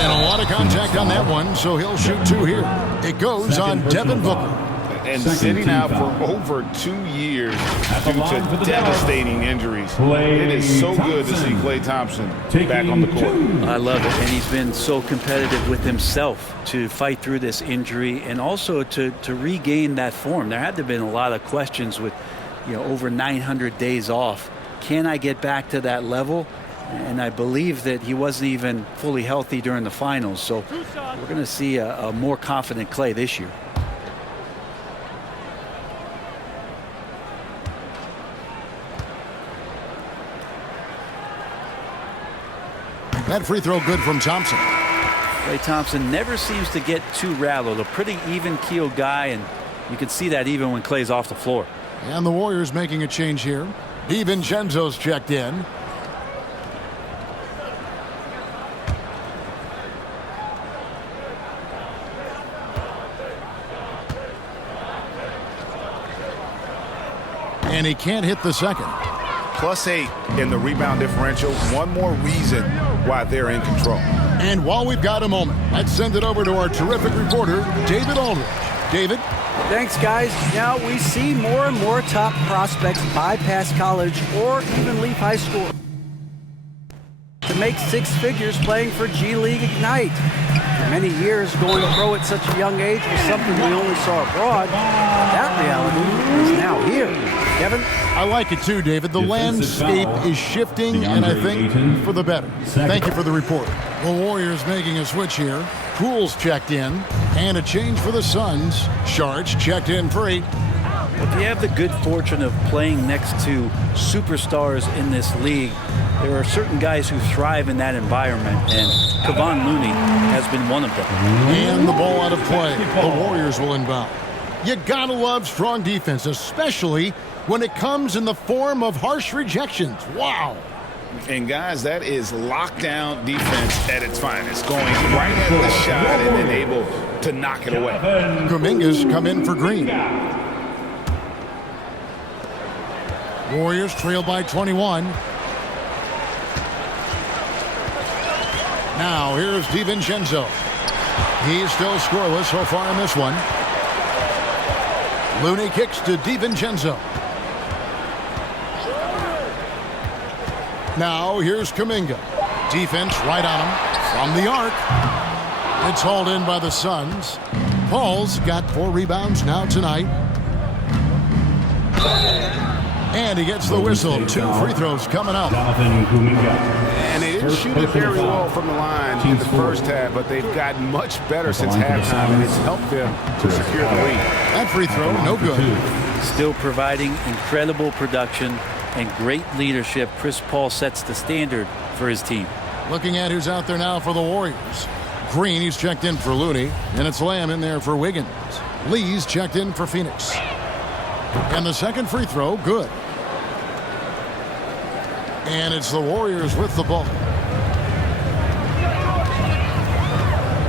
And a lot of contact on that one, so he'll shoot 2 here. It goes on Devin Booker. And sitting out for over 2 years due to devastating injuries. It is so good to see Klay Thompson back on the court. I love it, and he's been so competitive with himself to fight through this injury and also to regain that form. There had to have been a lot of questions with, over 900 days off. Can I get back to that level? And I believe that he wasn't even fully healthy during the finals. So we're going to see a more confident Klay this year. That free throw good from Thompson. Klay Thompson never seems to get too rattled. A pretty even-keeled guy, and you can see that even when Klay's off the floor. And the Warriors making a change here. DiVincenzo's checked in. And he can't hit the second. +8 in the rebound differential. One more reason why they're in control. And while we've got a moment, let's send it over to our terrific reporter, David Aldridge. David? Thanks, guys. Now we see more and more top prospects bypass college or even leave high school to make 6 figures playing for G League Ignite. For many years, going pro at such a young age was something we only saw abroad. That reality is now here. Kevin? I like it too, David. The landscape is shifting, and I think for the better. Thank you for the report. The Warriors making a switch here. Poole's checked in, and a change for the Suns. Sharch checked in for 8. If you have the good fortune of playing next to superstars in this league, there are certain guys who thrive in that environment, and Kevon Looney has been one of them. And the ball out of play. The Warriors will inbound. You gotta love strong defense, especially when it comes in the form of harsh rejections. Wow. And guys, that is lockdown defense at its finest, going right at the shot and then able to knock it away. Kuminga's come in for Green. Warriors trail by 21. Now here's DiVincenzo. He's still scoreless so far in this one. Looney kicks to DiVincenzo. Now here's Kuminga. Defense right on him from the arc. It's hauled in by the Suns. Paul's got 4 rebounds now tonight. And he gets the whistle. 2 free throws coming up. And they didn't shoot it very well from the line in the first half, but they've gotten much better since halftime, and it's helped them to secure the lead. That free throw, no good. Still providing incredible production and great leadership. Chris Paul sets the standard for his team. Looking at who's out there now for the Warriors. Green, he's checked in for Looney. And it's Lamb in there for Wiggins. Lee's checked in for Phoenix. And the second free throw, good. And it's the Warriors with the ball.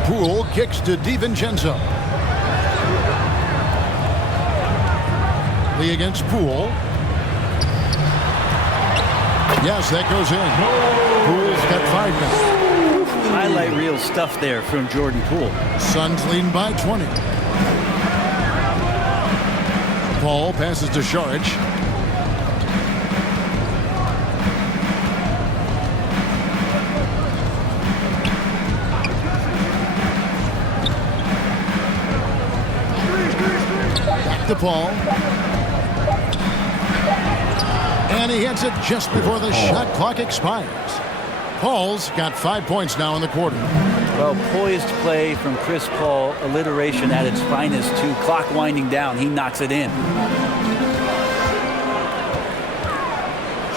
Poole kicks to DiVincenzo. Lee against Poole. Yes, that goes in. Poole's got 5 now. Highlight reel stuff there from Jordan Poole. Suns leading by 20. Paul passes to Sharch. Back to Paul. And he hits it just before the shot clock expires. Paul's got 5 points now in the quarter. Well, poised play from Chris Paul, alliteration at its finest too. Clock winding down, he knocks it in.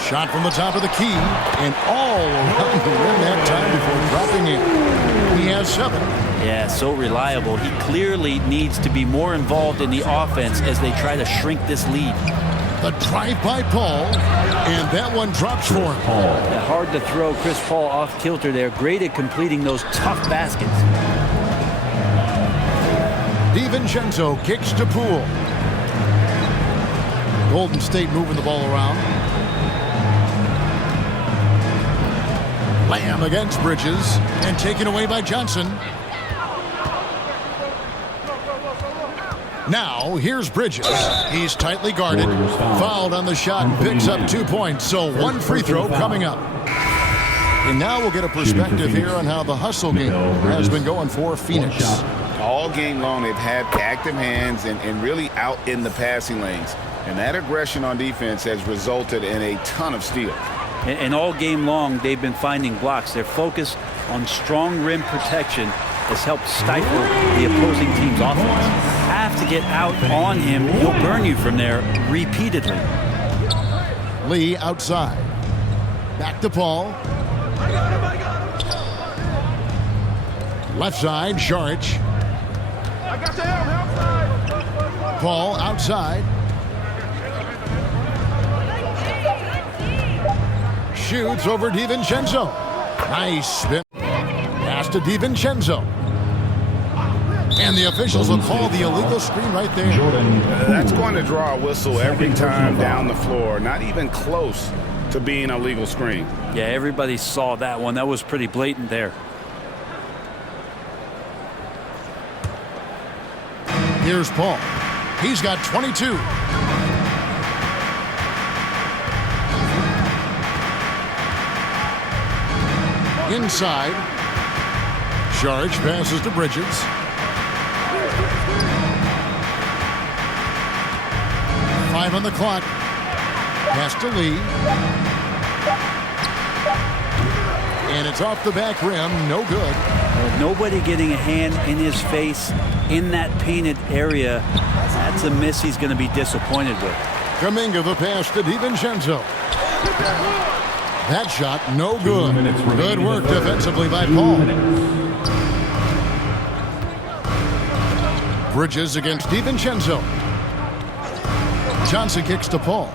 Shot from the top of the key and all around the rim that time before dropping in. He has 7. Yeah, so reliable. He clearly needs to be more involved in the offense as they try to shrink this lead. The drive by Paul, and that one drops for him. Yeah, hard to throw Chris Paul off kilter there. Great at completing those tough baskets. DiVincenzo kicks to Poole. Golden State moving the ball around. Lamb against Bridges and taken away by Johnson. Now, here's Bridges. He's tightly guarded, fouled on the shot, and picks up 2 points. So 1 free throw coming up. And now we'll get a perspective here on how the hustle game has been going for Phoenix. All game long, they've had active hands and really out in the passing lanes. And that aggression on defense has resulted in a ton of steals. And all game long, they've been finding blocks. Their focus on strong rim protection has helped stifle the opposing team's offense. Have to get out on him. He'll burn you from there repeatedly. Lee outside. Back to Paul. Left side, Sharch. Paul outside. Shoots over DiVincenzo. Nice spin. Pass to DiVincenzo. And the officials will call the illegal screen right there. That's going to draw a whistle every time down the floor. Not even close to being a legal screen. Yeah, everybody saw that one. That was pretty blatant there. Here's Paul. He's got 22. Inside. Sharch passes to Bridges. Five on the clock. Pass to Lee. And it's off the back rim. No good. Well, nobody getting a hand in his face in that painted area. That's a miss he's going to be disappointed with. Kuminga the pass to DiVincenzo. That shot, no good. Good work defensively by Paul. Bridges against DiVincenzo. Johnson kicks to Paul.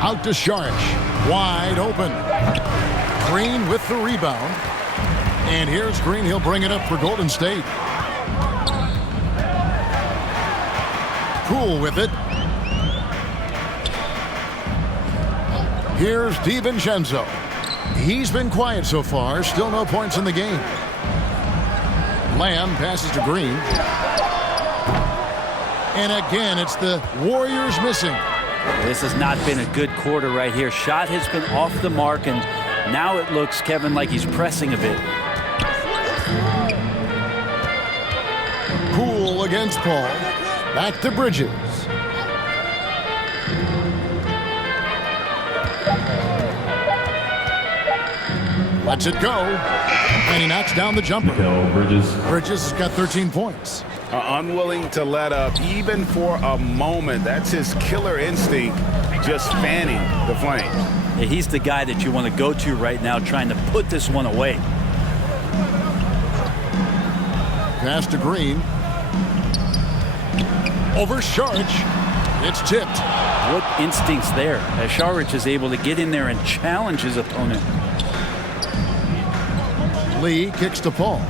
Out to Saric. Wide open. Green with the rebound. And here's Green. He'll bring it up for Golden State. Cool with it. Here's DiVincenzo. He's been quiet so far. Still no points in the game. Lamb passes to Green. And again, it's the Warriors missing. This has not been a good quarter right here. Shot has been off the mark, and now it looks, Kevin, like he's pressing a bit. Poole against Paul. Back to Bridges. Lets it go. And he knocks down the jumper. Bridges has got 13 points. Unwilling to let up even for a moment. That's his killer instinct, just fanning the flames. Yeah, he's the guy that you want to go to right now, trying to put this one away. Pass to Green. Over Saric. It's tipped. What instincts there, as Saric is able to get in there and challenge his opponent. Lee kicks to Paul.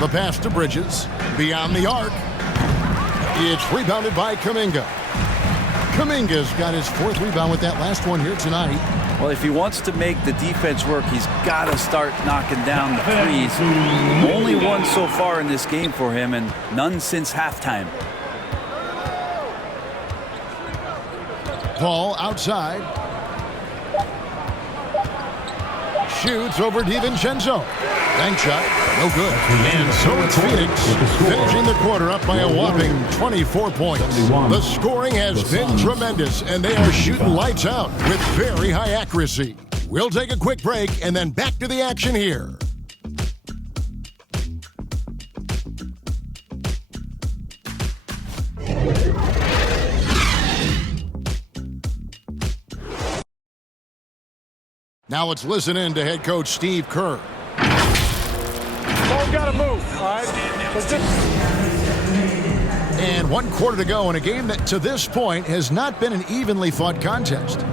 The pass to Bridges. Beyond the arc. It's rebounded by Kuminga. Kuminga's got his 4th rebound with that last one here tonight. Well, if he wants to make the defense work, he's got to start knocking down the threes. Only one so far in this game for him, and none since halftime. Paul outside. Shoots over DiVincenzo. Bank shot, no good. And so it's Phoenix finishing the quarter up by a whopping 24 points. The scoring has been tremendous, and they are shooting lights out with very high accuracy. We'll take a quick break and then back to the action here. Now let's listen in to head coach Steve Kerr. Ball got to move, all right? And 1 quarter to go in a game that to this point has not been an evenly fought contest.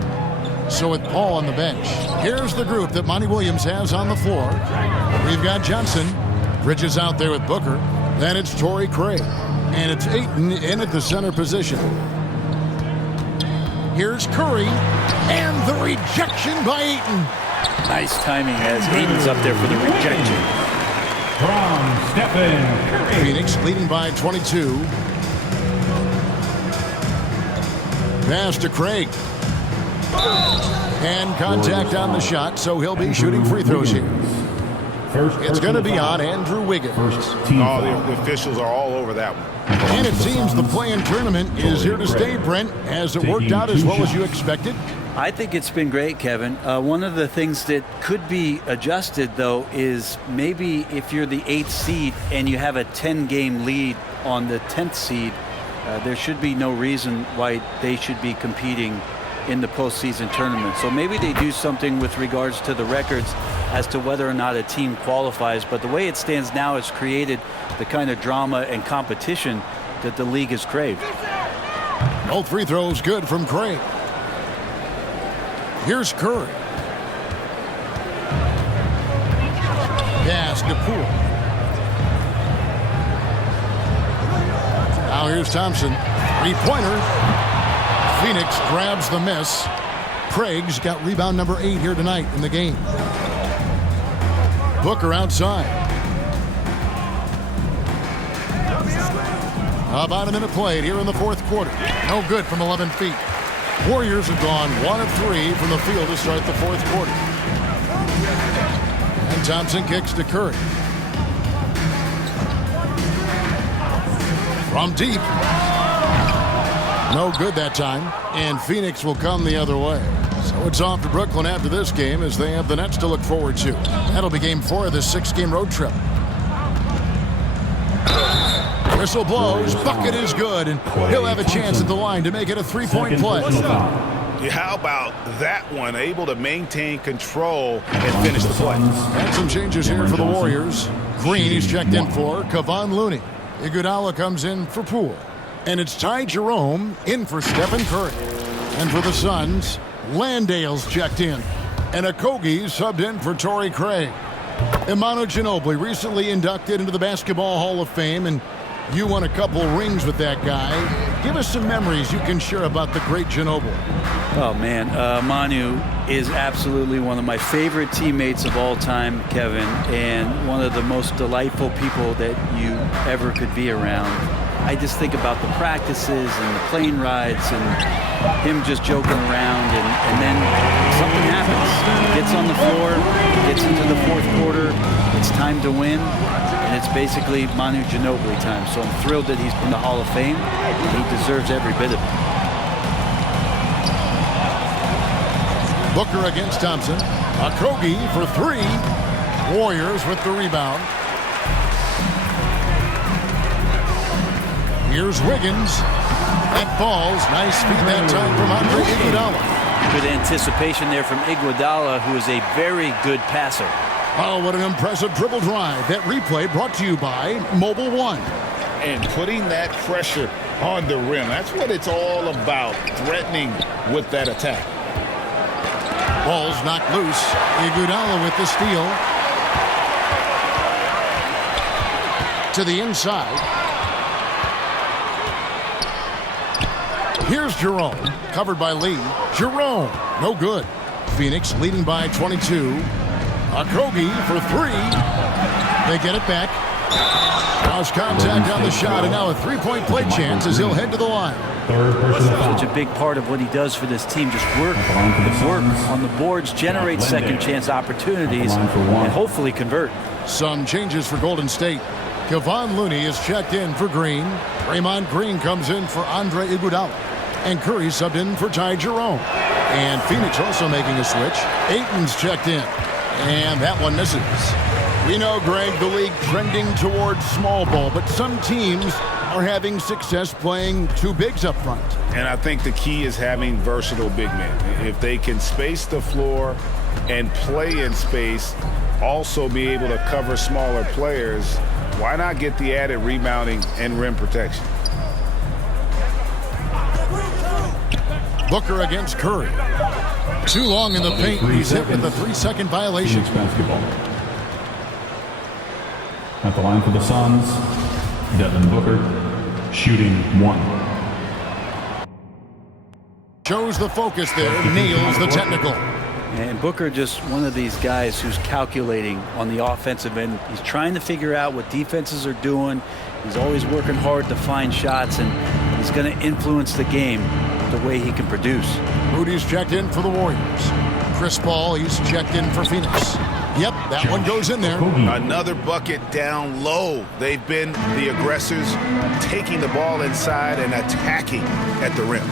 So with Paul on the bench, here's the group that Monty Williams has on the floor. We've got Johnson, Bridges out there with Booker. Then it's Torrey Craig. And it's Ayton in at the center position. Here's Curry. And the rejection by Ayton. Nice timing as Ayton's up there for the rejection. From Stephen Curry. Phoenix leading by 22. Pass to Craig. And contact on the shot, so he'll be shooting free throws here. It's going to be on Andrew Wiggins. The officials are all over that one. And it seems the play-in tournament is here to stay, Brent. Has it worked out as well as you expected? I think it's been great, Kevin. One of the things that could be adjusted, though, is maybe if you're the 8th seed and you have a 10-game lead on the 10th seed, there should be no reason why they should be competing in the postseason tournament. So maybe they do something with regards to the records as to whether or not a team qualifies. But the way it stands now has created the kind of drama and competition that the league has craved. Both free throws good from Craig. Here's Curry. Pass to Poole. Now here's Thompson. Three-pointer. Phoenix grabs the miss. Craig's got rebound number 8 here tonight in the game. Booker outside. About a minute played here in the 4th quarter. No good from 11 feet. Warriors have gone 1 of 3 from the field to start the 4th quarter. And Thompson kicks to Curry. From deep. No good that time. And Phoenix will come the other way. So it's off to Brooklyn after this game as they have the Nets to look forward to. That'll be game 4 of this 6-game road trip. Whistle blows. Bucket is good. And he'll have a chance at the line to make it a 3-point play. How about that one? Able to maintain control and finish the play. And some changes here for the Warriors. Green is checked in for Kevon Looney. Iguodala comes in for Poole. And it's Ty Jerome in for Stephen Curry. And for the Suns, Landale's checked in. And Okogie subbed in for Torrey Craig. Imanu Ginobili recently inducted into the Basketball Hall of Fame, and you won a couple rings with that guy. Give us some memories you can share about the great Ginobili. Oh, man. Manu is absolutely one of my favorite teammates of all time, Kevin, and one of the most delightful people that you ever could be around. I just think about the practices and the plane rides and him just joking around, and then something happens. He gets on the floor, gets into the fourth quarter, it's time to win, and it's basically Manu Ginobili time. So I'm thrilled that he's in the Hall of Fame, and he deserves every bit of it. Booker against Thompson. Okogie for 3. Warriors with the rebound. Here's Wiggins. That falls. Nice feed that time from Andre Iguodala. Good anticipation there from Iguodala, who is a very good passer. Oh, what an impressive dribble drive. That replay brought to you by Mobile One. And putting that pressure on the rim. That's what it's all about, threatening with that attack. Ball's knocked loose. Iguodala with the steal. To the inside. Here's Jerome, covered by Lee. Jerome, no good. Phoenix leading by 22. Okogie for 3. They get it back. Lost contact on the shot, and now a 3-point play chance as he'll head to the line. Such a big part of what he does for this team, just work on the boards, generate second chance opportunities, and hopefully convert. Some changes for Golden State. Kevon Looney is checked in for Green. Draymond Green comes in for Andre Iguodala. And Curry subbed in for Ty Jerome. And Phoenix also making a switch. Ayton's checked in. And that one misses. We know, Greg, the league trending towards small ball, but some teams are having success playing 2 bigs up front. And I think the key is having versatile big men. If they can space the floor and play in space, also be able to cover smaller players, why not get the added rebounding and rim protection? Booker against Curry. Too long in the paint. He's hit with a 3-second violation. Basketball. At the line for the Suns, Devin Booker, shooting 1. Shows the focus there, nails the technical. And Booker just one of these guys who's calculating on the offensive end. He's trying to figure out what defenses are doing. He's always working hard to find shots, and he's going to influence the game the way he can produce. Rudy's checked in for the Warriors. Chris Paul, he's checked in for Phoenix. Yep, that one goes in there. Another bucket down low. They've been the aggressors, taking the ball inside and attacking at the rim.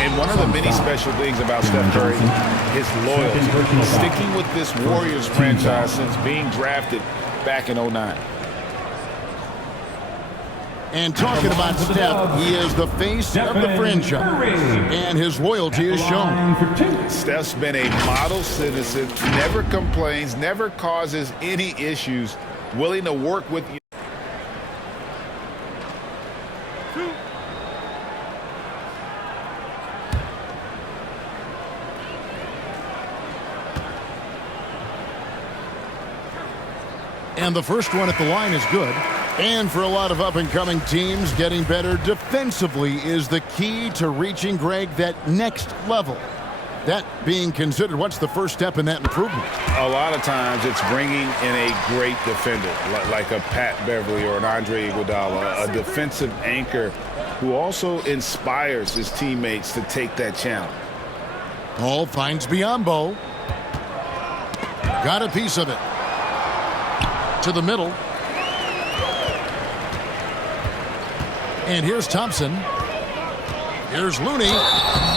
And one of the many special things about Steph Curry, his loyalty. Sticking with this Warriors franchise since being drafted back in 2009. And talking about Steph, he is the face of the franchise, and his loyalty is shown. Steph's been a model citizen, never complains, never causes any issues, willing to work with you. And the first one at the line is good. And for a lot of up-and-coming teams, getting better defensively is the key to reaching, Greg, that next level. That being considered, what's the first step in that improvement? A lot of times it's bringing in a great defender, like a Pat Beverly or an Andre Iguodala, a defensive anchor who also inspires his teammates to take that challenge. Paul finds Biyombo. Got a piece of it. To the middle. And here's Thompson. Here's Looney.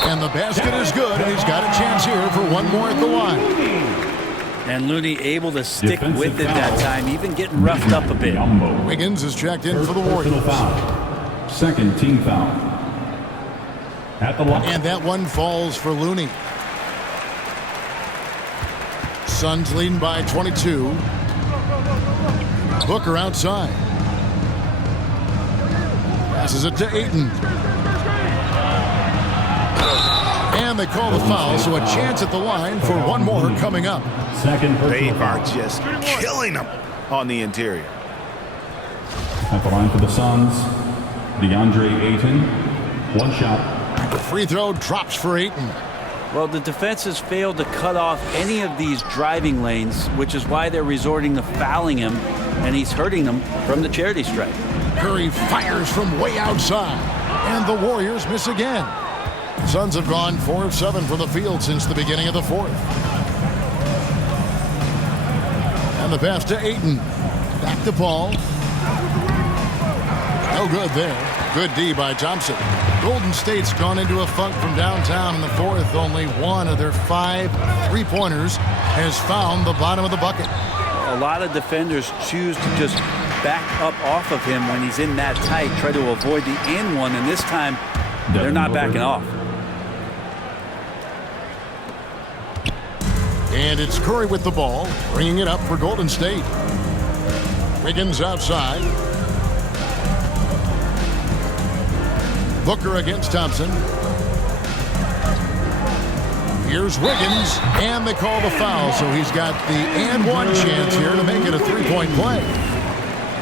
And the basket is good, and he's got a chance here for one more at the line. And Looney able to stick with it that time, even getting roughed up a bit. Wiggins is checked in for the Warriors. Second team foul. At the line. And that one falls for Looney. Suns leading by 22. Booker outside. Passes it to Ayton. And they call the foul, so a chance at the line for one more coming up. Second They personal are foul. just killing them on the interior. At the line for the Suns, DeAndre Ayton. One shot. Free throw drops for Ayton. Well, the defense has failed to cut off any of these driving lanes, which is why they're resorting to fouling him, and he's hurting them from the charity stripe. Curry fires from way outside, and the Warriors miss again. Suns have gone 4 of 7 from the field since the beginning of the fourth. And the pass to Ayton. Back to Paul. No good there. Good D by Thompson. Golden State's gone into a funk from downtown in the fourth. Only one of their 5 3-pointers has found the bottom of the bucket. A lot of defenders choose to just back up off of him when he's in that tight, try to avoid the and one, and this time they're not backing off. And it's Curry with the ball, bringing it up for Golden State. Wiggins outside. Booker against Thompson. Here's Wiggins, and they call the foul, so he's got the and one chance here to make it a 3-point play.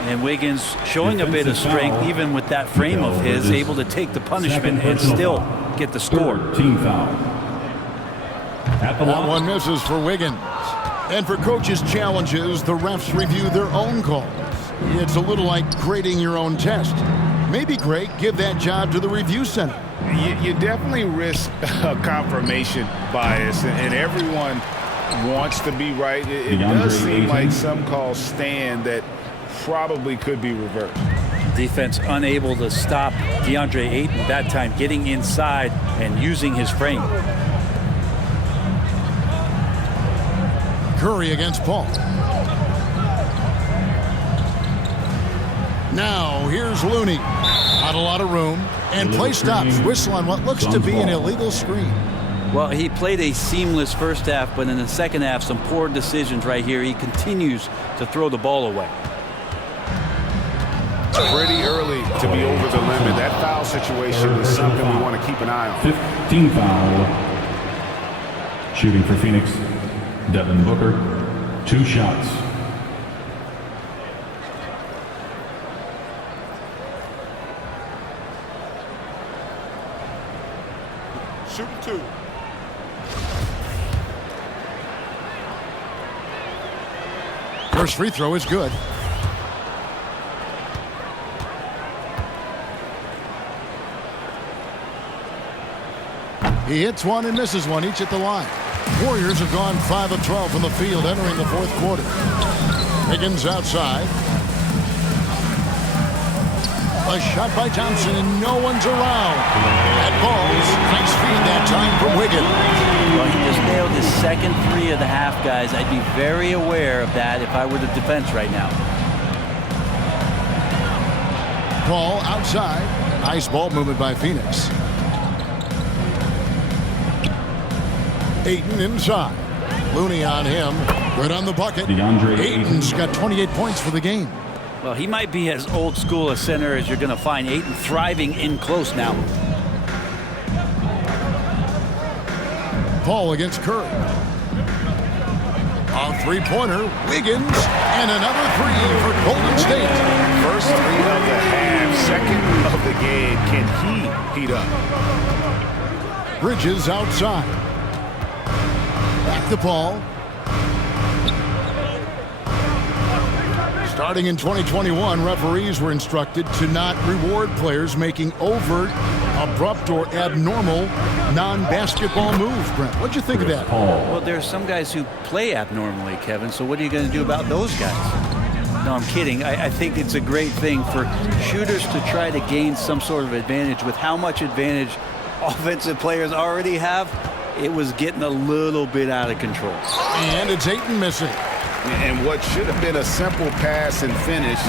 And Wiggins showing a bit of strength, even with that frame of his, able to take the punishment and still get the score. Team foul. At the That line. one misses for Wiggins. And for coaches' challenges, the refs review their own calls. It's a little like grading your own test. Maybe, Greg, give that job to the review center. You definitely risk a confirmation bias, and everyone wants to be right. It does seem like some calls stand that probably could be reversed. Defense unable to stop DeAndre Ayton that time, getting inside and using his frame. Curry against Paul. Now, here's Looney. Not a lot of room. And play stops. Whistle on what looks to be an illegal screen. Well, he played a seamless first half, but in the second half, some poor decisions right here. He continues to throw the ball away. Pretty early to be over the limit. That foul situation is something we want to keep an eye on. 15 foul. Shooting for Phoenix, Devin Booker. 2 shots. Shooting 2. First free throw is good. He hits one and misses one, each at the line. Warriors have gone 5 of 12 from the field entering the fourth quarter. Wiggins outside. A shot by Thompson, and no one's around. That ball's nice feed that time from Wiggins. Well, he just nailed his second 3 of the half, guys. I'd be very aware of that if I were the defense right now. Paul outside. Nice ball movement by Phoenix. Ayton inside. Looney on him. Good on the bucket. DeAndre Ayton's got 28 points for the game. Well, he might be as old school a center as you're going to find. Ayton thriving in close now. Paul against Curry. A three-pointer. Wiggins. And another 3 for Golden State. First 3 of the half, second of the game. Can he heat up? Bridges outside. Back to Paul. Starting in 2021, referees were instructed to not reward players making overt, abrupt, or abnormal non-basketball moves. Brent, what'd you think of that? Well, there are some guys who play abnormally, Kevin, so what are you going to do about those guys? No, I'm kidding. I think it's a great thing for shooters to try to gain some sort of advantage. With how much advantage offensive players already have, it was getting a little bit out of control. And it's Ayton missing. And what should have been a simple pass and finish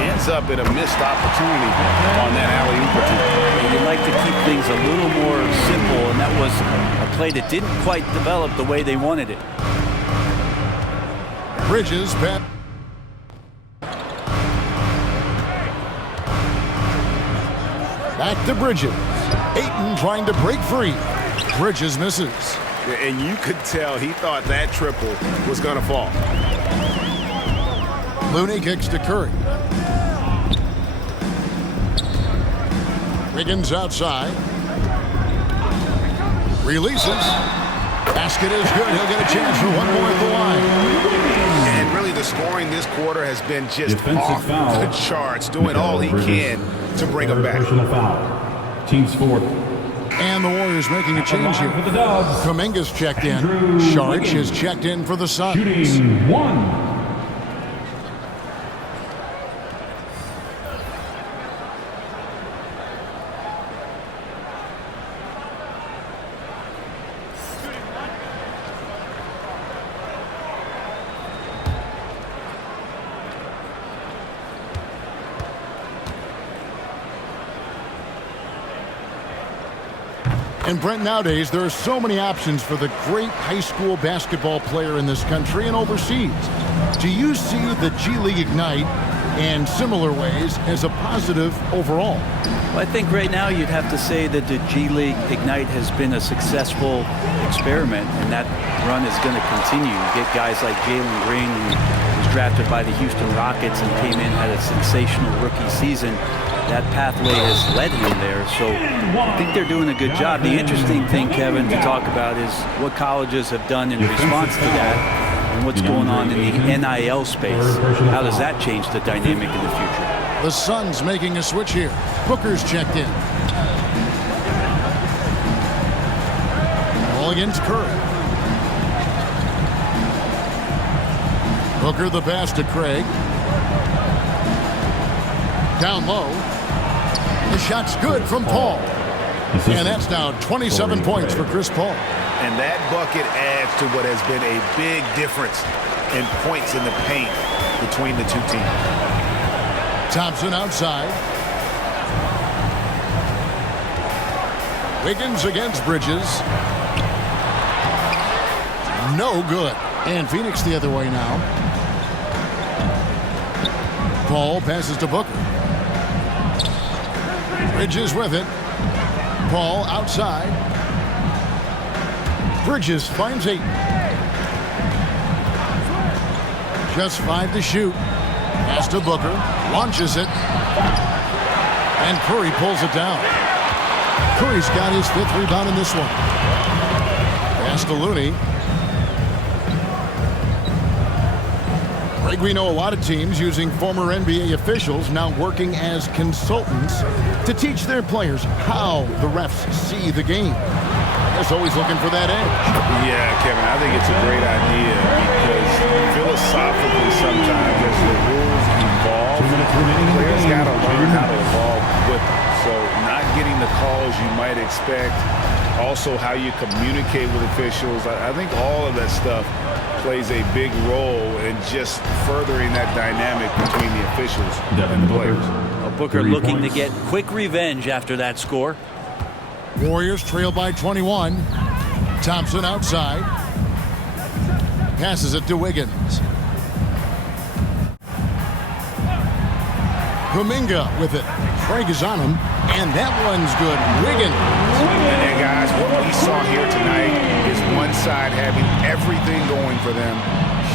ends up in a missed opportunity on that alley-oop. You'd like to keep things a little more simple, and that was a play that didn't quite develop the way they wanted it. Bridges back. Back to Bridges. Ayton trying to break free. Bridges misses. And you could tell he thought that triple was going to fall. Looney kicks to Curry. Wiggins outside. Releases. Basket is good. He'll get a chance for one more at the line. And really the scoring this quarter has been just Defensive off foul. the charts, doing all he can to bring them back. Personal foul. Team's fourth. And the Warriors making a change here. For the Dubs. Kuminga's checked in. Sharch is checked in for the Suns. Shooting 1. And Brent, nowadays, there are so many options for the great high school basketball player in this country and overseas. Do you see the G League Ignite and similar ways as a positive overall? Well, I think right now you'd have to say that the G League Ignite has been a successful experiment, and that run is going to continue. You get guys like Jalen Green, who was drafted by the Houston Rockets and came in, had a sensational rookie season. That pathway has led him there, so I think they're doing a good job. The interesting thing, Kevin, to talk about is what colleges have done in response to that and what's going on in the NIL space. How does that change the dynamic in the future? The Suns making a switch here. Booker's checked in. Ball against Curry. Booker the pass to Craig. Down low. The shot's good from Paul. And that's now 27 points for Chris Paul. And that bucket adds to what has been a big difference in points in the paint between the two teams. Thompson outside. Wiggins against Bridges. No good. And Phoenix the other way now. Paul passes to Booker. Bridges with it. Paul outside. Bridges finds 8. Just 5 to shoot. Pass to Booker. Launches it. And Curry pulls it down. Curry's got his 5th rebound in this one. Pass to Looney. Greg, we know a lot of teams using former NBA officials now working as consultants to teach their players how the refs see the game. Just always looking for that edge. Yeah, Kevin, I think it's a great idea because philosophically sometimes as the rules evolve, players got to learn how to evolve with them. So not getting the calls you might expect, also how you communicate with officials. I think all of that stuff plays a big role in just furthering that dynamic between the officials and the players. Booker looking to get quick revenge after that score. Warriors trail by 21. Thompson outside. Passes it to Wiggins. Kuminga with it. Craig is on him, and that one's good. Wiggins. And guys, what we saw here tonight is one side having everything going for them.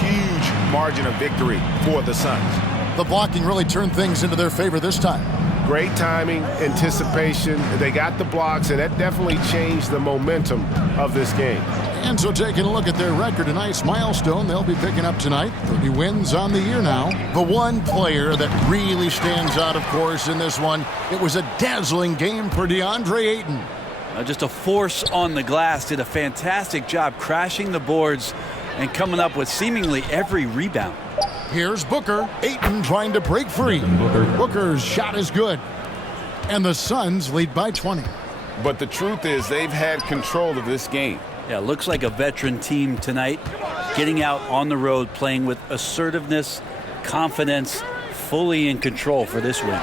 Huge margin of victory for the Suns. The blocking really turned things into their favor this time. Great timing, anticipation. They got the blocks, and that definitely changed the momentum of this game. And so taking a look at their record, a nice milestone they'll be picking up tonight. 30 wins on the year now. The one player that really stands out, of course, in this one, it was a dazzling game for DeAndre Ayton. Just a force on the glass, did a fantastic job crashing the boards and coming up with seemingly every rebound. Here's Booker. Ayton trying to break free. Booker's shot is good. And the Suns lead by 20. But the truth is they've had control of this game. Yeah, looks like a veteran team tonight, getting out on the road, playing with assertiveness, confidence, fully in control for this win.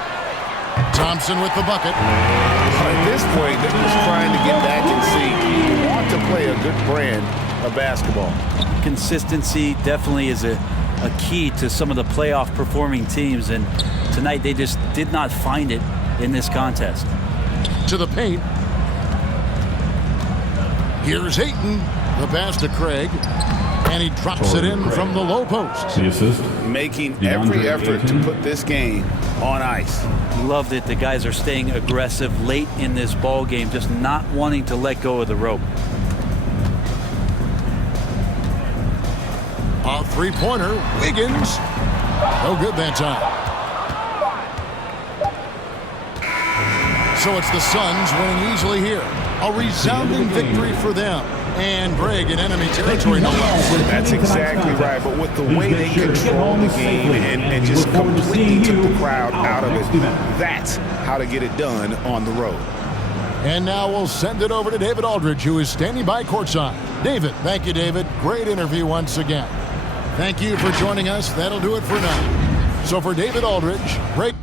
Thompson with the bucket. At this point, they're just trying to get back in sync. You want to play a good brand of basketball. Consistency definitely is a key to some of the playoff performing teams, and tonight they just did not find it in this contest. To the paint. Here's Ayton. The pass to Craig. And he drops it in from the low post. The assist. Making every effort to put this game on ice. Loved it. The guys are staying aggressive late in this ball game, just not wanting to let go of the rope. A three-pointer. Wiggins. No good that time. So it's the Suns winning easily here. A resounding victory for them. And Greg in enemy territory, no less. That's exactly right. But with the way they controlled the game and just completely took the crowd out of it, that's how to get it done on the road. And now we'll send it over to David Aldridge, who is standing by courtside. David, thank you, David. Great interview once again. Thank you for joining us. That'll do it for now. So for David Aldridge, great.